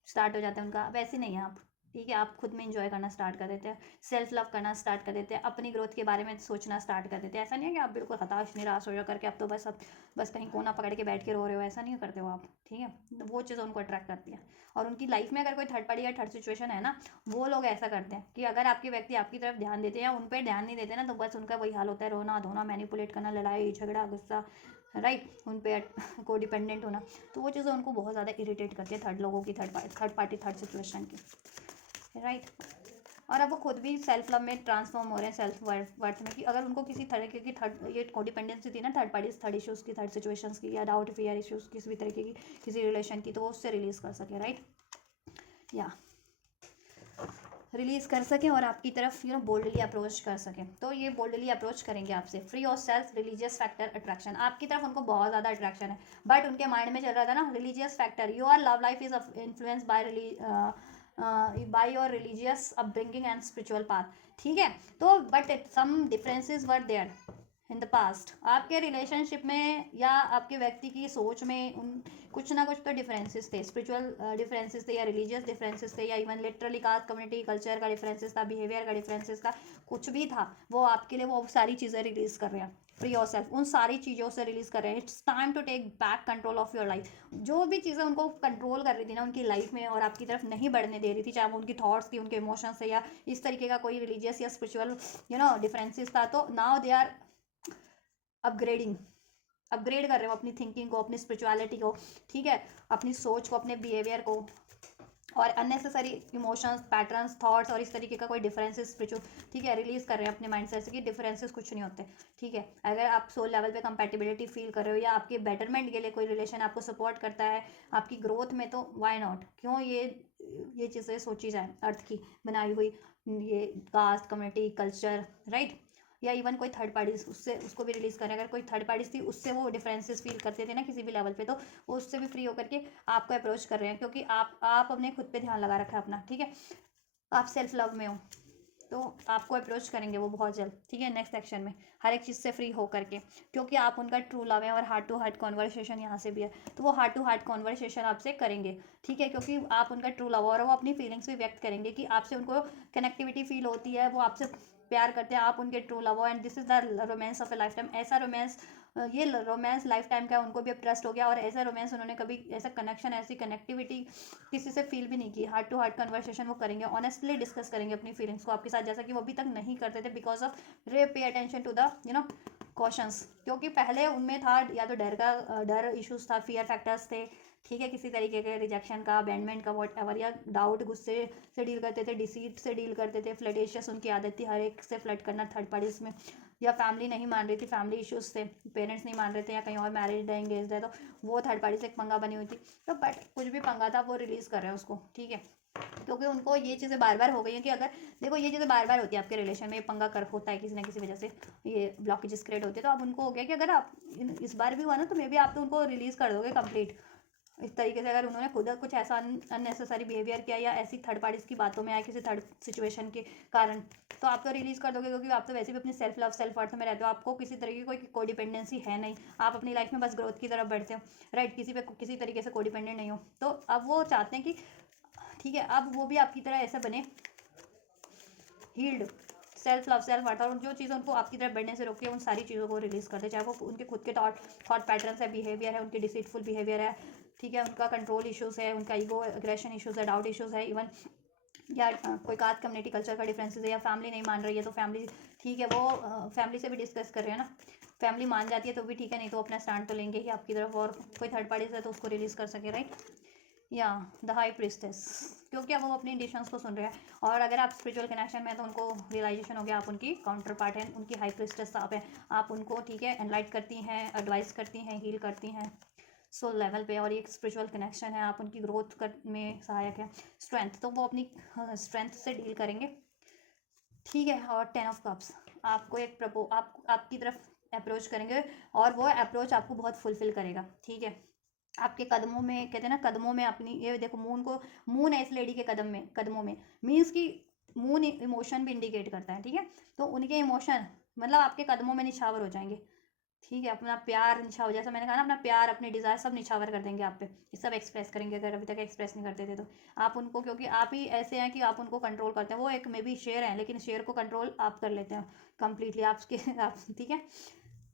स्टार्ट हो जाता है उनका, वैसे नहीं है आप, ठीक है। आप खुद में इंजॉय करना स्टार्ट कर देते हैं, सेल्फ लव करना स्टार्ट कर देते हैं, अपनी ग्रोथ के बारे में सोचना स्टार्ट कर देते हैं। ऐसा नहीं है कि आप बिल्कुल हताश निराश हो जा करके अब तो बस कहीं कोना पकड़ के बैठ के रो रहे हो, ऐसा नहीं करते हो आप, ठीक है। तो वो चीज़ उनको अट्रैक्ट करती है, और उनकी लाइफ में अगर कोई थर्ड पार्टी या थर्ड सिचुएशन है ना, वो लोग ऐसा करते हैं कि अगर आपके व्यक्ति आपकी तरफ ध्यान देते हैं या उन पर ध्यान नहीं देते ना, तो बस उनका वही हाल होता है, रोना धोना, मैनिपुलेट करना, लड़ाई झगड़ा, गुस्सा, राइट, उन पर को डिपेंडेंट होना। तो वो चीज़ें उनको बहुत ज़्यादा इरिटेट करती है, थर्ड लोगों की, थर्ड पार्टी थर्ड सिचुएशन की, राइट। और अब वो खुद भी सेल्फ लव में ट्रांसफॉर्म हो रहे हैं, सेल्फ वर्थ में, कि अगर उनको किसी तरीके की थर्ड ये कोडिपेंडेंसी थी ना, थर्ड पार्टी, थर्ड इश्यूज़ की, थर्ड सिचुएशंस की, या डाउट फियर इश्यूज़ किसी भी तरीके की, किसी रिलेशन की, तो वो उससे रिलीज़ कर सके, राइट, या रिलीज़ कर सकें और आपकी तरफ बोल्डली अप्रोच कर सकें। तो ये बोल्डली अप्रोच करेंगे आपसे। Free of self religious factor attraction, आपकी तरफ उनको बहुत ज़्यादा अट्रैक्शन है, बट उनके माइंड में चल रहा था ना religious factor, your love life is influence by your religious upbringing and spiritual path, ठीक है। तो but some differences were there in the past, आपके रिलेशनशिप में या आपके व्यक्ति की सोच में उन कुछ ना कुछ तो डिफरेंसेस थे, स्पिरिचुअल डिफरेंसेस थे, या रिलीजियस डिफरेंसेस थे, या even literally cast community culture का डिफरेंसेस था, बिहेवियर का डिफरेंसेस था, कुछ भी था, वो आपके लिए वो सारी चीज़ें रिलीज़ कर रहे हैं। फ्री योर सेल्फ, उन सारी चीज़ों से रिलीज़ कर रहे हैं। It's time to take back control of your life. जो भी चीज़ें उनको कंट्रोल कर रही थी ना उनकी लाइफ में और आपकी तरफ नहीं बढ़ने दे रही थी, चाहे वो उनकी थॉट्स थी, उनके इमोशंस थे, या इस तरीके का कोई रिलीजियस या स्पिरिचुअल डिफरेंसेस था, तो नाउ दे आर अपग्रेड कर रहे हो अपनी थिंकिंग को, अपनी स्पिरिचुअलिटी को, ठीक है, अपनी सोच को, अपने बिहेवियर को, और अननेसेसरी इमोशंस, पैटर्न्स, थॉट्स और इस तरीके का कोई डिफरेंसेस स्पिरिचुअल, ठीक है, रिलीज कर रहे हैं अपने माइंड से, ऐसे कि डिफरेंसेस कुछ नहीं होते, ठीक है। अगर आप सोल लेवल पे कंपैटिबिलिटी फील कर रहे हो या आपके बेटरमेंट के लिए कोई रिलेशन आपको सपोर्ट करता है आपकी ग्रोथ में, तो वाई नॉट, क्यों ये चीज़ें सोची जाए, अर्थ की बनाई हुई, ये कास्ट कम्युनिटी कल्चर, राइट, या इवन कोई थर्ड पार्टी उससे उसको भी रिलीज़ करें। अगर कोई थर्ड पार्टी थी उससे वो डिफरेंसेस फील करते थे ना किसी भी लेवल पे, तो वो उससे भी फ्री होकर के आपको अप्रोच कर रहे हैं, क्योंकि आप अपने खुद पे ध्यान लगा रखा है अपना, ठीक है, आप सेल्फ लव में हो, तो आपको अप्रोच करेंगे वो बहुत जल्द, ठीक है, नेक्स्ट सेक्शन में, हर एक चीज़ से फ्री हो करके, क्योंकि आप उनका ट्रू लव है और हार्ट टू हार्ट कॉन्वर्सेशन यहाँ से भी है, तो वो हार्ट टू हार्ट कॉन्वर्सेशन आपसे करेंगे, ठीक है, क्योंकि आप उनका ट्रू लव, और वो अपनी फीलिंग्स भी व्यक्त करेंगे कि आपसे उनको कनेक्टिविटी फील होती है, वो आपसे प्यार करते हैं, आप उनके ट्रू लव हो, and this is the romance of A life time. ऐसा रोमांस, ये रोमांस लाइफ टाइम का उनको भी अब ट्रस्ट हो गया, और ऐसा रोमांस उन्होंने कभी ऐसा कनेक्शन, ऐसी कनेक्टिविटी किसी से फील भी नहीं की। हार्ट टू हार्ट कन्वर्सेशन वो करेंगे, ऑनेस्टली डिस्कस करेंगे अपनी फीलिंग्स को आपके साथ, जैसा कि वो अभी तक नहीं करते थे, बिकॉज ऑफ रे pay attention to the cautions, क्योंकि पहले उनमें था या तो डर इश्यूज था, फियर फैक्टर्स थे, ठीक है, किसी तरीके के रिजेक्शन का, अबैंडमेंट का, वॉट एवर, या डाउट, गुस्से से डील करते थे, डिसीट से डील करते थे, फ्लर्टेशियस उनकी आदत थी, हर एक से फ्लर्ट करना थर्ड पार्टीज में, या फैमिली नहीं मान रही थी, फैमिली इश्यूज थे, पेरेंट्स नहीं मान रहे थे, या कहीं और मैरिड है, एंगेज है, तो वो थर्ड पार्टी से एक पंगा बनी हुई थी। तो बट कुछ भी पंगा था वो रिलीज़ कर रहे हैं उसको, ठीक है, क्योंकि उनको ये चीज़ें बार बार हो गई हैं कि अगर देखो ये चीज़ें बार बार होती है आपके रिलेशन में, ये पंगा कर होता है किसी ना किसी वजह से, ये ब्लॉकेजेस क्रिएट होते हैं, तो अब उनको हो गया कि अगर आप इस बार भी हुआ ना, तो मे बी आप तो उनको रिलीज़ कर दोगे कंप्लीट इस तरीके से, अगर उन्होंने खुद कुछ ऐसा अननेसेसरी बिहेवियर किया, या ऐसी थर्ड पार्टीज की बातों में आया किसी थर्ड सिचुएशन के कारण, तो आप तो रिलीज़ कर दोगे, क्योंकि आप तो वैसे भी अपनी सेल्फ लव सेल्फ वर्थ में रहते हो, आपको किसी तरीके की कोई डिपेंडेंसी है नहीं, आप अपनी लाइफ में बस ग्रोथ की तरफ बढ़ते हो, राइट, किसी पे किसी तरीके से कोडिपेंडेंट नहीं हो। तो अब वो चाहते हैं कि ठीक है, अब वो भी आपकी तरह ऐसा बने healed, self love self worth, और जो चीज़ें उनको आपकी तरफ बढ़ने से रोकी है, उन सारी चीज़ों को रिलीज़ कर दे, चाहे वो उनके खुद के थॉट पैटर्न्स है, बिहेवियर है, उनके डिसीटफुल बिहेवियर है, ठीक है, उनका कंट्रोल इश्यूज़ है, उनका ईगो एग्रेशन इश्यूज़ है, डाउट इश्यूज़ है, इवन या कोई कास्ट कम्युनिटी कल्चर का डिफरेंसेस है, या फैमिली नहीं मान रही है, तो फैमिली, ठीक है, वो फैमिली से भी डिस्कस कर रहे हैं ना, फैमिली मान जाती है तो भी ठीक है, नहीं तो अपना स्टैंड तो लेंगे ही आपकी तरफ, और कोई थर्ड पार्टी है तो उसको रिलीज़ कर सके, राइट, या द हाई प्रीस्टेस, क्योंकि अब वो अपनी इंडिशंस को सुन रहे हैं, और अगर आप स्पिरिचुअल कनेक्शन में, तो उनको रियलाइजेशन हो गया आप उनकी काउंटर पार्ट हैं, उनकी हाई प्रीस्टेस आप हैं, आप उनको, ठीक है, एनलाइट करती हैं, एडवाइस करती हैं, हील करती हैं सोल लेवल पे, और ये एक स्पिरिचुअल कनेक्शन है, आप उनकी ग्रोथ कर में सहायक है। स्ट्रेंथ, तो वो अपनी स्ट्रेंथ से डील करेंगे, ठीक है, और 10 ऑफ कप्स, आपको एक आपकी तरफ अप्रोच करेंगे, और वो अप्रोच आपको बहुत फुलफिल करेगा, ठीक है, आपके कदमों में, कहते हैं ना, कदमों में अपनी, ये देखो मून है इस लेडी के कदमों में, मीन्स कि मून इमोशन भी इंडिकेट करता है, ठीक है, तो उनके इमोशन मतलब आपके कदमों में निछावर हो जाएंगे, ठीक है, अपना प्यार निछावर, जैसा मैंने कहा ना, अपना प्यार, अपने डिज़ायर सब निछावर कर देंगे आप पे, ये सब एक्सप्रेस करेंगे, अगर अभी तक एक्सप्रेस नहीं करते थे तो आप उनको, क्योंकि आप ही ऐसे हैं कि आप उनको कंट्रोल करते हैं, वो एक मे बी शेर हैं, लेकिन शेर को कंट्रोल आप कर लेते हैं कंप्लीटली आपके आप, ठीक है,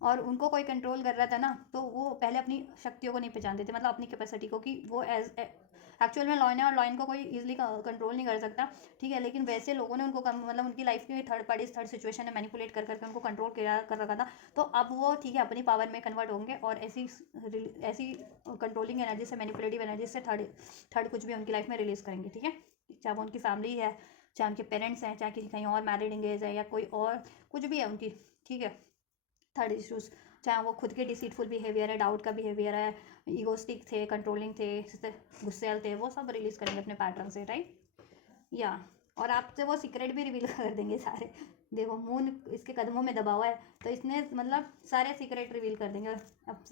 और उनको कोई कंट्रोल कर रहा था ना, तो वो पहले अपनी शक्तियों को नहीं पहचानते थे, मतलब अपनी कैपेसिटी को, कि वो एज एक्चुअल में लॉयन है, और लॉयन को कोई इजीली कंट्रोल नहीं कर सकता, ठीक है, लेकिन वैसे लोगों ने उनको मतलब उनकी लाइफ की थर्ड पार्टी थर्ड सिचुएशन में मैनिपुलेट कर करके उनको कंट्रोल कर रखा था, तो अब वो, ठीक है, अपनी पावर में कन्वर्ट होंगे, और ऐसी कंट्रोलिंग एनर्जी से, मैनिपुलेटिव एनर्जी से थर्ड कुछ भी उनकी लाइफ में रिलीज़ करेंगे, ठीक है, चाहे वो उनकी फैमिली है, चाहे उनके पेरेंट्स हैं, चाहे किसी कहीं और मैरिड एंगेज है, या कोई और कुछ भी है उनकी, ठीक है, थर्ड इश्यूज, चाहे वो खुद के डिसीटफुल बिहेवियर है, डाउट का बिहेवियर है, ईगोस्टिक थे, कंट्रोलिंग थे, गुस्सेल थे, वो सब रिलीज़ करेंगे अपने पैटर्न से, राइट, या और आपसे वो सीक्रेट भी रिवील कर देंगे सारे, देखो मून इसके कदमों में दबा हुआ है, तो इसने मतलब सारे सीक्रेट रिवील कर देंगे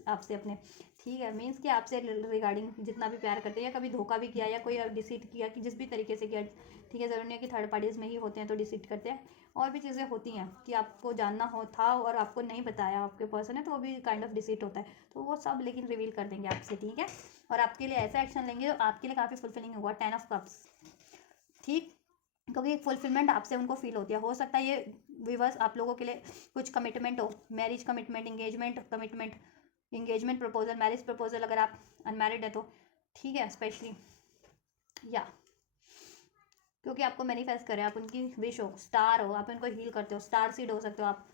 आपसे अपने, ठीक है, मीन्स कि आपसे रिगार्डिंग जितना भी प्यार करते हैं, या कभी धोखा भी किया, या कोई डिसीट किया, कि जिस भी तरीके से किया, ठीक है, ज़रूरी नहीं है कि थर्ड पार्टीज़ में ही होते हैं तो डिसीट करते हैं, और भी चीज़ें होती हैं कि आपको जानना हो था और आपको नहीं बताया आपके पर्सन है, तो वो भी काइंड ऑफ डिसीट होता है, तो वो सब लेकिन रिवील कर देंगे आपसे, ठीक है, और आपके लिए ऐसा एक्शन लेंगे जो आपके लिए काफ़ी फुलफिलिंग होगा। 10 ऑफ कप्स, ठीक, क्योंकि एक फुलफिलमेंट आपसे उनको फील होती है, हो सकता है ये विवर्स आप लोगों के लिए कुछ कमिटमेंट हो, marriage commitment, engagement proposal, marriage proposal, अगर आप अनमैरिड है तो, ठीक है, स्पेशली, या क्योंकि आपको मैनिफेस्ट करें, आप उनकी विश हो, स्टार हो, आप उनको हील करते हो, स्टार सीड हो सकते हो आप,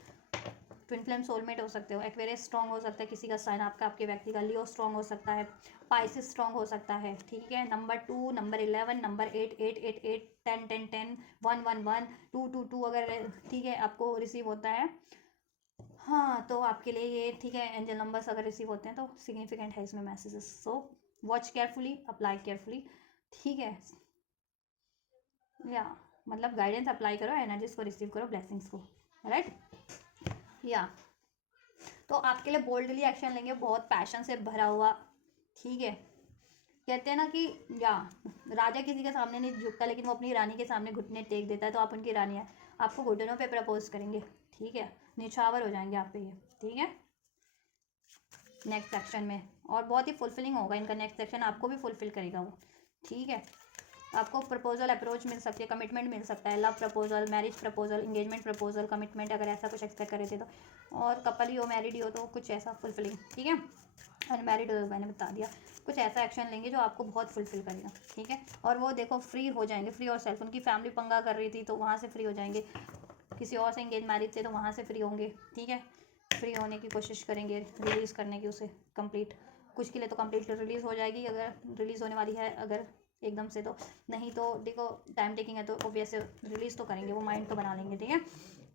ट्विन फ्लेम सोलमेट हो सकते हो, एक्वेरियस स्ट्रॉन्ग हो सकता है किसी का साइन आपका, आपके व्यक्ति का, लियो स्ट्रॉन्ग हो सकता है, पाइसिस स्ट्रॉन्ग हो सकता है, ठीक है, नंबर 2, नंबर 11, नंबर 8, 8, 8, 8, 10, 10, 10, 1, 1, 1, 2, 2, 2 अगर, ठीक है, आपको रिसीव होता है, हाँ, तो आपके लिए ये, ठीक है, एंजल नंबर्स अगर रिसीव होते हैं तो सिग्निफिकेंट है इसमें messages, so watch carefully, apply carefully, ठीक है, या मतलब गाइडेंस अप्लाई करो, एनर्जीज को रिसीव करो, ब्लेसिंग्स को, राइट, या तो आपके लिए बोल्डली एक्शन लेंगे, बहुत पैशन से भरा हुआ, ठीक है, कहते हैं ना कि या राजा किसी के सामने नहीं झुकता, लेकिन वो अपनी रानी के सामने घुटने टेक देता है, तो आप उनकी रानी है, आपको घुटनों पे प्रपोज करेंगे, ठीक है, निछावर हो जाएंगे आप पे ये, ठीक है, नेक्स्ट सेक्शन में। और बहुत ही फुलफिलिंग होगा इनका नेक्स्ट सेक्शन, आपको भी फुलफिल करेगा वो, ठीक है। आपको प्रपोजल अप्रोच मिल सकती है, कमिटमेंट मिल सकता है, love proposal, marriage proposal, engagement proposal, commitment, अगर ऐसा कुछ एक्सपेक्ट करे थे तो। और कपल ही हो, मैरिड ही हो तो कुछ ऐसा फुलफिलिंग, ठीक है। अनमैरिड हो तो मैंने बता दिया, कुछ ऐसा एक्शन लेंगे जो आपको बहुत फुलफिल करेगा, ठीक है। और वो देखो फ्री हो जाएंगे, फ्री और सेल्फ। उनकी फैमिली पंगा कर रही थी तो वहाँ से फ्री हो जाएंगे, किसी और से इंगेज मैरिज थे तो वहाँ से फ्री होंगे, ठीक है। फ्री होने की कोशिश करेंगे, रिलीज़ करने की उसे कंप्लीट, कुछ के लिए तो कंप्लीट रिलीज़ हो जाएगी अगर रिलीज़ होने वाली है, अगर एकदम से तो नहीं, तो देखो टाइम टेकिंग है तो ऑब्वियस रिलीज़ तो करेंगे, वो माइंड तो बना लेंगे, ठीक है।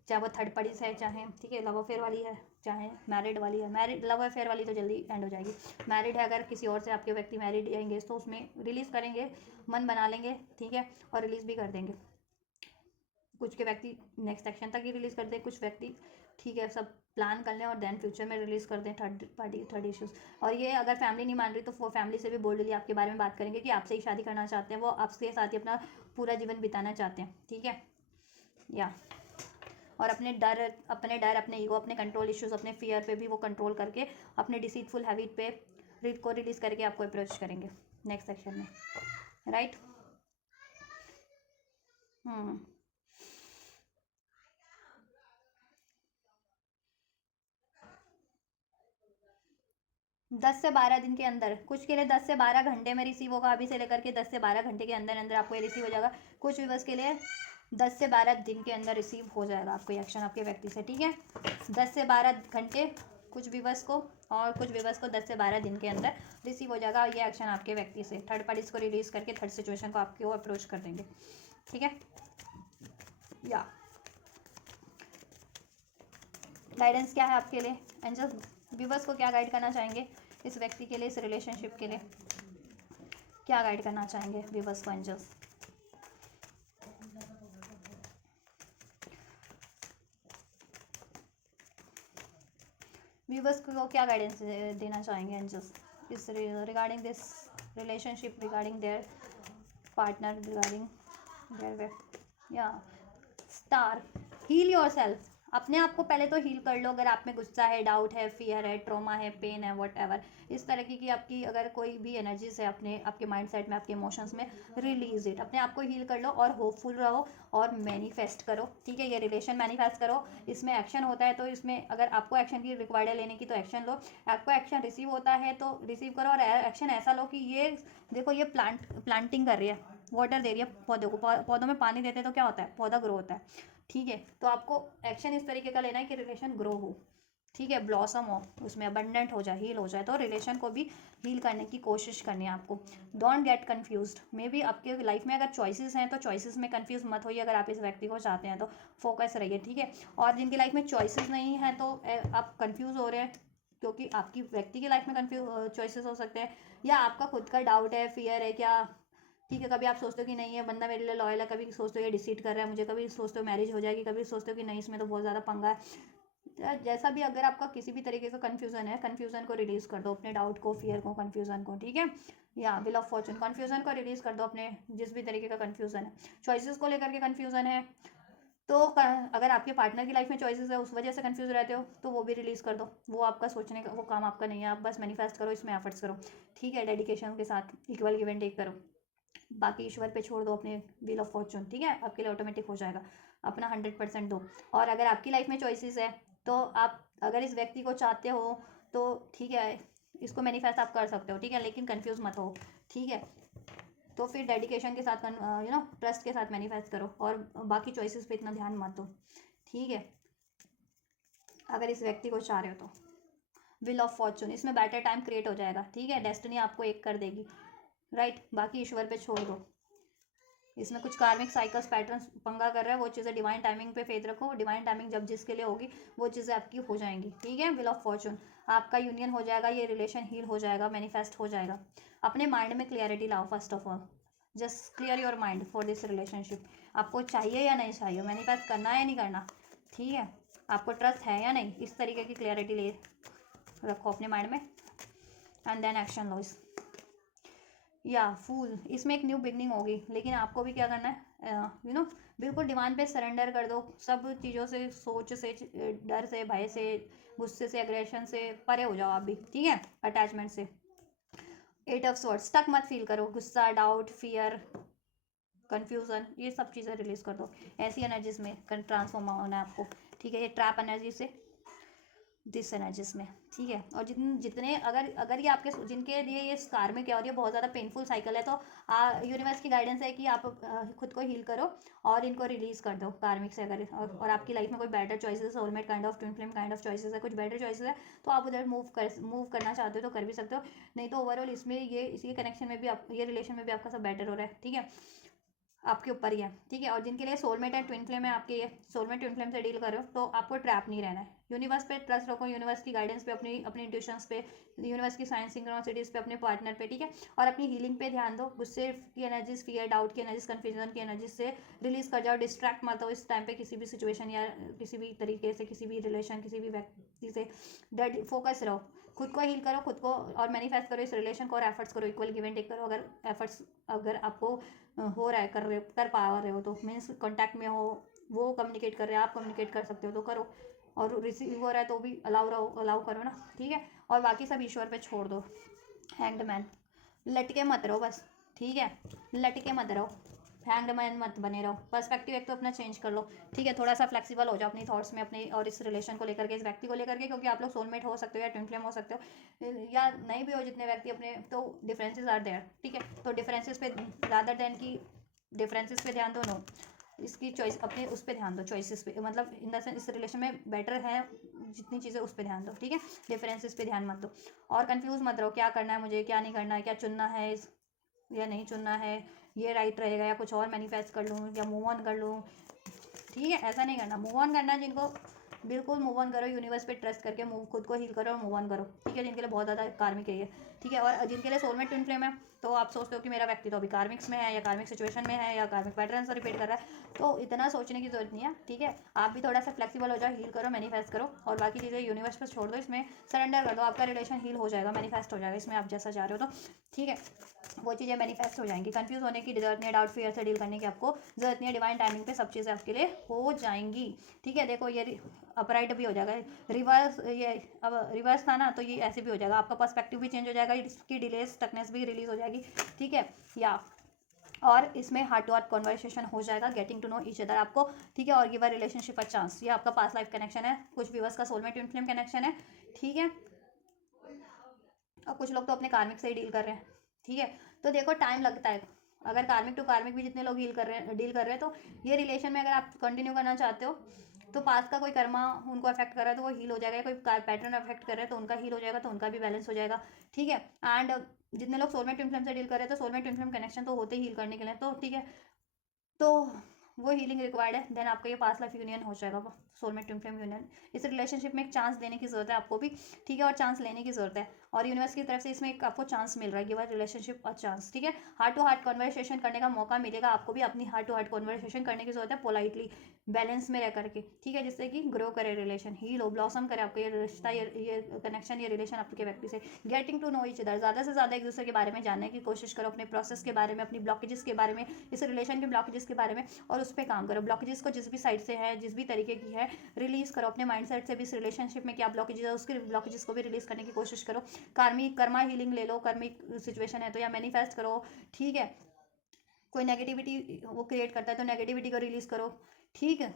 चाहे वो थर्ड पार्टीज है, चाहे ठीक है लव अफेयर वाली है, चाहे मैरिड वाली है। मैरिड लव अफेयर वाली तो जल्दी एंड हो जाएगी, मैरिड है अगर किसी और से आपके व्यक्ति मैरिड या एंगेज तो उसमें रिलीज़ करेंगे, मन बना लेंगे, ठीक है, और रिलीज़ भी कर देंगे। कुछ के व्यक्ति नेक्स्ट सेक्शन तक ही रिलीज़ कर दें, कुछ व्यक्ति ठीक है सब प्लान कर लें और देन फ्यूचर में रिलीज़ कर दें थर्ड इश्यूज़। और ये अगर फैमिली नहीं मान रही तो वो फैमिली से भी बोल्डली आपके बारे में बात करेंगे कि आपसे ही शादी करना चाहते हैं, वो आपके साथ ही अपना पूरा जीवन बिताना चाहते हैं, ठीक है। या और अपने डर, अपने ईगो, अपने कंट्रोल इश्यूज़, अपने फियर पे भी वो कंट्रोल करके अपने डिसीटफुल हैबिट पे को रिलीज़ करके आपको अप्रोच करेंगे नेक्स्ट सेक्शन में, राइट। 10 से 12 दिन के अंदर, कुछ के लिए 10 से 12 घंटे में रिसीव होगा, अभी से लेकर के 10 से 12 घंटे के अंदर अंदर आपको ये रिसीव हो जाएगा। कुछ व्यूअर्स के लिए 10 से 12 दिन के अंदर रिसीव हो जाएगा आपको ये एक्शन आपके व्यक्ति से, ठीक है। 10 से 12 घंटे कुछ व्यूअर्स को, और कुछ व्यूअर्स को 10 से 12 दिन के अंदर रिसीव हो जाएगा ये एक्शन आपके व्यक्ति से। थर्ड पार्टीज को रिलीज करके थर्ड सिचुएशन को आपके वो अप्रोच कर देंगे, ठीक है। या गाइडेंस क्या है आपके लिए, एंजल्स व्यूअर्स को क्या गाइड करना चाहेंगे इस व्यक्ति के लिए, इस रिलेशनशिप के लिए क्या गाइड करना चाहेंगे व्यूअर्स को एंजल्स। व्यूअर्स को क्या गाइडेंस देना चाहेंगे एंजल्स इस regarding this relationship, regarding their partner, regarding their या स्टार। हील योरसेल्फ, अपने आप को पहले तो हील कर लो। अगर आप में गुस्सा है, डाउट है, फियर है, ट्रॉमा है, पेन है, वट एवर इस तरह की आपकी अगर कोई भी एनर्जीज है अपने आपके माइंड सेट में, आपके इमोशंस में, रिलीज इट, अपने आप को हील कर लो और होपफुल रहो और मैनिफेस्ट करो, ठीक है। ये रिलेशन मैनिफेस्ट करो, इसमें एक्शन होता है तो इसमें अगर आपको एक्शन की रिक्वायर्ड है लेने की तो एक्शन लो, आपको एक्शन रिसीव होता है तो रिसीव करो और एक्शन ऐसा लो कि ये देखो ये प्लांटिंग कर रही है, वाटर दे रही है पौधों को, पौधों में पानी देते हैं तो क्या होता है, पौधा ग्रो होता है, ठीक है। तो आपको एक्शन इस तरीके का लेना है कि रिलेशन ग्रो हो, ठीक है, ब्लॉसम हो, उसमें अबंडेंट हो जाए, हील हो जाए। तो रिलेशन को भी हील करने की कोशिश करनी है आपको। Don't get confused, may be आपके लाइफ में अगर चॉइसेस हैं तो चॉइसेस में कन्फ्यूज मत होइए। अगर आप इस व्यक्ति को चाहते हैं तो फोकस रहिए, ठीक है। और जिनकी लाइफ में चॉइसेस नहीं है तो आप कन्फ्यूज हो रहे हैं क्योंकि आपकी व्यक्ति की लाइफ में कन्फ्यूज चॉइसेस हो सकते हैं, या आपका खुद का डाउट है, फियर है क्या, ठीक है। कभी आप सोचते हो कि नहीं ये बंदा मेरे लिए लॉयल है, कभी सोचते हो ये डिसीट कर रहा है मुझे, कभी सोचते हो मैरिज हो जाएगी, कभी सोचते हो कि नहीं इसमें तो बहुत ज़्यादा पंगा है। जैसा भी अगर आपका किसी भी तरीके का कन्फ्यूजन है, कन्फ्यूजन को रिलीज कर दो, अपने डाउट को, फियर को, कन्फ्यूजन को, ठीक है। या व्हील ऑफ फॉर्चून, कन्फ्यूजन को रिलीज कर दो, अपने जिस भी तरीके का कन्फ्यूजन है, चॉइसेस को लेकर के कन्फ्यूजन है तो अगर आपके पार्टनर की लाइफ में चॉइसेस है उस वजह से कंफ्यूज रहते हो तो वो भी रिलीज कर दो। वो आपका सोचने का वो काम आपका नहीं है, आप बस मैनिफेस्ट करो, इसमें एफर्ट्स करो, ठीक है, डेडिकेशन के साथ इक्वल गिव एंड टेक करो। बाकी ईश्वर पे छोड़ दो अपने व्हील ऑफ फॉर्चून, ठीक है, आपके लिए ऑटोमेटिक हो जाएगा। अपना 100% दो। और अगर आपकी लाइफ में चॉइसेस है तो आप अगर इस व्यक्ति को चाहते हो तो ठीक है, इसको मैनिफेस्ट आप कर सकते हो, ठीक है, लेकिन कंफ्यूज मत हो, ठीक है। तो फिर डेडिकेशन के साथ ट्रस्ट के साथ मैनिफेस्ट करो और बाकी चॉइसेस पे इतना ध्यान मत दो, ठीक है। अगर इस व्यक्ति को चाह रहे हो तो व्हील ऑफ फॉर्चून, इसमें बेटर टाइम क्रिएट हो जाएगा, ठीक है, डेस्टिनी आपको एक कर देगी, राइट। बाकी ईश्वर पे छोड़ दो। इसमें कुछ कार्मिक साइकिल्स पैटर्न्स पंगा कर रहा है, वो चीज़ें डिवाइन टाइमिंग पे फेथ रखो, डिवाइन टाइमिंग जब जिसके लिए होगी वो चीज़ें आपकी हो जाएंगी, ठीक है। व्हील ऑफ फॉर्चून, आपका यूनियन हो जाएगा, ये रिलेशन हील हो जाएगा, मैनिफेस्ट हो जाएगा। अपने माइंड में क्लियरिटी लाओ first of all, just clear your mind for this relationship. आपको चाहिए या नहीं चाहिए, मैनिफेस्ट करना है या नहीं करना, ठीक है, आपको ट्रस्ट है या नहीं, इस तरीके की क्लियरिटी ले रखो अपने माइंड में एंड देन एक्शन लो इस। या फूल, इसमें एक न्यू बिगनिंग होगी लेकिन आपको भी क्या करना है, बिल्कुल डिमांड पे सरेंडर कर दो, सब चीज़ों से, सोच से, डर से, भय से, गुस्से से, एग्रेशन से परे हो जाओ आप भी, ठीक है, अटैचमेंट से। 8 ऑफ स्वॉर्ड्स, स्टक मत फील करो, गुस्सा, डाउट, फियर, कन्फ्यूज़न, ये सब चीज़ें रिलीज कर दो। ऐसी एनर्जीज में ट्रांसफॉर्म होना है आपको, ठीक है, ये ट्रैप एनर्जी से दिस एनर्जीज में, ठीक है। और जितने अगर अगर ये आपके जिनके लिए ये कार्मिक है और ये बहुत ज़्यादा पेनफुल साइकिल है, तो यूनिवर्स की गाइडेंस है कि आप खुद को हील करो और इनको रिलीज कर दो कार्मिक से। अगर और आपकी लाइफ में कोई better choices, soulmate kind of, twin flame kind of choices है, कुछ बेटर चॉइसेस है, तो आप उधर मूव करना चाहते हो तो कर भी सकते हो, नहीं तो ओवरऑल इसमें ये इसी कनेक्शन में भी आप, ये रिलेशन में भी आपका सब बेटर हो रहा है, ठीक है, आपके ऊपर ही है, ठीक है। और जिनके लिए सोलमेट है, ट्विन फ्लेम है, आपके ये सोलमेट ट्विन फ्लेम से डील कर रहे हो, तो आपको ट्रैप नहीं रहना है। यूनिवर्स पे ट्रस्ट रखो, यूनिवर्स की गाइडेंस पे, अपनी इंट्यूशंस पे, यूनिवर्स की साइंस सिंक्रोनिसिटीज पे, अपने पार्टनर पे, ठीक है। और अपनी हीलिंग पे ध्यान दो, गुस्से की एनर्जीज, फियर, डाउट की एनर्जीज, कन्फ्यूजन की एनर्जीज से रिलीज कर जाओ, डिस्ट्रैक्ट मत हो इस टाइम पे किसी भी सिचुएशन या किसी भी तरीके से, किसी भी रिलेशन, किसी भी व्यक्ति से। डेड फोकस रहो, खुद को हील करो, खुद को और मैनिफेस्ट करो इस रिलेशन को, और एफर्ट्स करो, इक्वल गिव एंड टेक करो। अगर एफर्ट्स अगर आपको हो रहा है, कर पा रहे हो, तो मीन्स कॉन्टैक्ट में हो, वो कम्युनिकेट कर रहे हैं, आप कम्युनिकेट कर सकते हो तो करो, और रिसीव हो रहा है तो भी अलाउ करो ना, ठीक है। और बाकी सब ईश्वर पे छोड़ दो। हैंग्ड मैन, लटके मत रहो बस, ठीक है, लटके मत रहो, हैंग्ड मैन मत बने रहो। पर्सपेक्टिव एक तो अपना चेंज कर लो, ठीक है, थोड़ा सा फ्लेक्सिबल हो जाओ अपनी थॉट्स में, अपने और इस रिलेशन को लेकर के, इस व्यक्ति को लेकर के, क्योंकि आप लोग सोलमेट हो सकते हो या ट्विन फ्लेम हो सकते हो, या नहीं भी हो जितने व्यक्ति अपने, तो डिफरेंसेस आर देयर, ठीक है। तो डिफरेंसेस पे रादर देन की डिफरेंसेस पे ध्यान दो, नो, इसकी चॉइस अपने उस पर ध्यान दो, चॉइसेस पे, मतलब इन द सेंस इस रिलेशन में बेटर है जितनी चीज़ें, उस पर ध्यान दो, ठीक है, डिफरेंसेस पे ध्यान मत दो। और कंफ्यूज मत रहो, क्या करना है मुझे, क्या नहीं करना है, क्या चुनना है या नहीं चुनना है, ये राइट रहेगा या कुछ और मैनिफेस्ट कर लूँ या मूव ऑन कर लूँ, ठीक है, ऐसा नहीं करना। मूव ऑन करना है जिनको, बिल्कुल मूव ऑन करो, यूनिवर्स पे ट्रस्ट करके खुद को हील करो और मूव ऑन करो, ठीक है, जिनके लिए बहुत ज़्यादा कार्मिक है ये, ठीक है। और जिनके लिए सोलमेट ट्विन फ्लेम है, तो आप सोचते हो कि मेरा व्यक्ति तो अभी कार्मिक्स में है, या कार्मिक सिचुएशन में है, या कार्मिक पैटर्न से रिपीट कर रहा है, तो इतना सोचने की जरूरत नहीं है, ठीक है। आप भी थोड़ा सा फ्लेक्सिबल हो जाओ, हील करो, मैनिफेस्ट करो, और बाकी चीज़ें यूनिवर्स पर छोड़ दो, इसमें सरेंडर कर दो, आपका रिलेशन हील हो जाएगा, मैनिफेस्ट हो जाएगा इसमें, आप जैसा चाह रहे हो तो, ठीक है, वो चीज़ें मैनिफेस्ट हो जाएंगी। कंफ्यूज होने की जरूरत नहीं है, डाउट फियर से डील करने की आपको जरूरत नहीं है, डिवाइन टाइमिंग पे सब चीज़ें आपके लिए हो जाएंगी, ठीक है। देखो ये अपराइट भी हो जाएगा, रिवर्स, ये अब रिवर्स था ना, तो ये ऐसे भी हो जाएगा, आपका पर्सपेक्टिव भी चेंज हो जाएगा, इसकी डिले स्टकनेस भी रिलीज हो जाएगी, ठीक है, या और इसमें हार्ट टू हार्ट कॉन्वर्सेशन हो जाएगा, getting to know each other आपको, ठीक है। और give a relationship a chance, ये आपका पास्ट लाइफ कनेक्शन है, कुछ व्यूअर्स का सोलमेट ट्विन फ्लेम कनेक्शन है, ठीक है। और कुछ लोग तो अपने कार्मिक से ही डील कर रहे हैं, ठीक है। तो देखो टाइम लगता है, अगर कार्मिक टू कार्मिक भी जितने लोग डील कर रहे हैं, तो ये रिलेशन में अगर आप कंटिन्यू करना चाहते हो, तो पास्ट का कोई कर्मा उनको अफेक्ट कर रहा है तो वो हील हो जाएगा, कोई पैटर्न अफेक्ट कर रहा है तो उनका हील हो जाएगा, तो उनका भी बैलेंस हो जाएगा, ठीक है। एंड जितने लोग सोलमेट ट्विन फ्लेम से डील कर रहे हैं, तो सोलमेट ट्विन फ्लेम कनेक्शन तो होते ही हील करने के लिए, तो ठीक है, तो वो हीलिंग रिक्वायर्ड है, देन आपका ये पास्ट लाइफ यूनियन हो जाएगा, वो सोलमेट ट्विन फ्लेम यूनियन। इस रिलेशनशिप में एक चांस देने की जरूरत है आपको भी, ठीक है, और चांस लेने की जरूरत है, और यूनिवर्स की तरफ से इसमें एक आपको चांस मिल रहा है, गिव अ रिलेशनशिप और चांस, ठीक है। हार्ट टू हार्ट कॉन्वर्सेशन करने का मौका मिलेगा आपको भी, अपनी हार्ट टू हार्ट कॉन्वर्सेशन करने की जरूरत है, पोलाइटली, बैलेंस में रह करके, ठीक है, जिससे कि ग्रो करे रिलेशन, हील हो, ब्लॉसम करे आपको ये रिश्ता, ये कनेक्शन, ये रिलेशन आपके व्यक्ति से। Getting to know each other, ज़्यादा से ज़्यादा एक दूसरे के बारे में जानने की कोशिश करो, अपने प्रोसेस के बारे में, अपनी ब्लॉकेजेस के बारे में, इस रिलेशन के ब्लॉकेजेस के बारे में, और उस पर काम करो। ब्लॉकेजेस को जिस भी साइड से है, जिस भी तरीके की है, रिलीज करो अपने माइंडसेट से भी, इस रिलेशनशिप में क्या ब्लॉकेजेस है उसके ब्लॉकेजेस को भी रिलीज करने की कोशिश करो। कर्मा हीलिंग ले लो, कर्मिक सिचुएशन है तो, या मैनिफेस्ट करो, ठीक है। कोई नेगेटिविटी वो क्रिएट करता है तो नेगेटिविटी को रिलीज करो, ठीक है।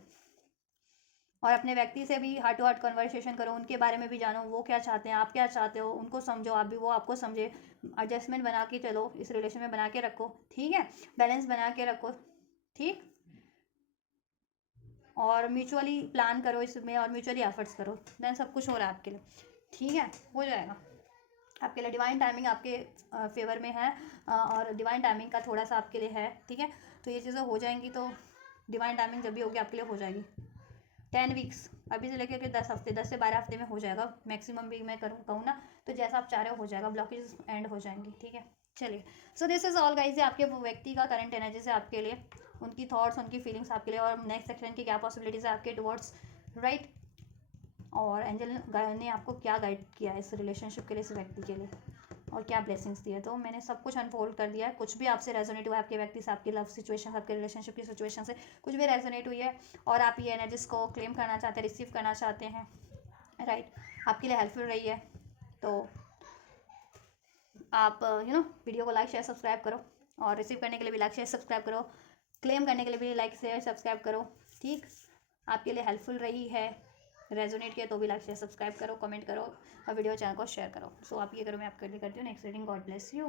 और अपने व्यक्ति से भी हार्ट टू हार्ट कन्वर्सेशन करो, उनके बारे में भी जानो, वो क्या चाहते हैं, आप क्या चाहते हो, उनको समझो, आप भी वो आपको समझे, एडजस्टमेंट बना के चलो, इस रिलेशन में बना के रखो, ठीक है, बैलेंस बना के रखो, ठीक। और म्यूचुअली प्लान करो इसमें, और म्यूचुअली एफर्ट्स करो, देन सब कुछ हो रहा है आपके लिए, ठीक है, हो जाएगा आपके लिए। डिवाइन टाइमिंग आपके फेवर में है, और डिवाइन टाइमिंग का थोड़ा सा आपके लिए है, ठीक है। तो ये चीज़ें हो जाएंगी, तो डिवाइन टाइमिंग जब भी होगी आपके लिए हो जाएगी। 10 वीक्स, अभी से लेकर के 10 हफ्ते, 10 से 12 हफ्ते में हो जाएगा मैक्सिमम भी, मैं कहूँ ना, तो जैसा आप चाह रहे हो हो जाएगा, ब्लॉकेज एंड हो जाएंगी, ठीक है। चलिए, so this is all guys, आपके व्यक्ति का करंट एनर्जी से आपके लिए, उनकी थॉट्स, उनकी फीलिंग्स आपके लिए, और नेक्स्ट सेक्शन की क्या पॉसिबिलिटीज है आपके टुवर्ड्स, राइट। और एंजल ने आपको क्या गाइड किया है इस रिलेशनशिप के लिए, इस व्यक्ति के लिए, और क्या ब्लेसिंग्स दिए। तो मैंने सब कुछ अनफोल्ड कर दिया है। कुछ भी आपसे रेजोनेट हुआ है, आपके व्यक्ति से, आपकी लव सिचुएशन, आपके रिलेशनशिप की सिचुएशन से कुछ भी रेजोनेट हुई है और आप ये एनर्जीज को क्लेम करना चाहते हैं, रिसीव करना चाहते हैं, राइट, आपके लिए हेल्पफुल रही है, तो आप वीडियो को लाइक शेयर सब्सक्राइब करो, और रिसीव करने के लिए भी लाइक शेयर सब्सक्राइब करो, क्लेम करने के लिए भी लाइक शेयर सब्सक्राइब करो। ठीक, आपके लिए हेल्पफुल रही है, रेजोनेट किया तो भी लाइक शेयर सब्सक्राइब करो, कमेंट करो और वीडियो चैनल को शेयर करो। सो आप ये करो, मैं आपके लिए करती हूँ next reading. God bless you.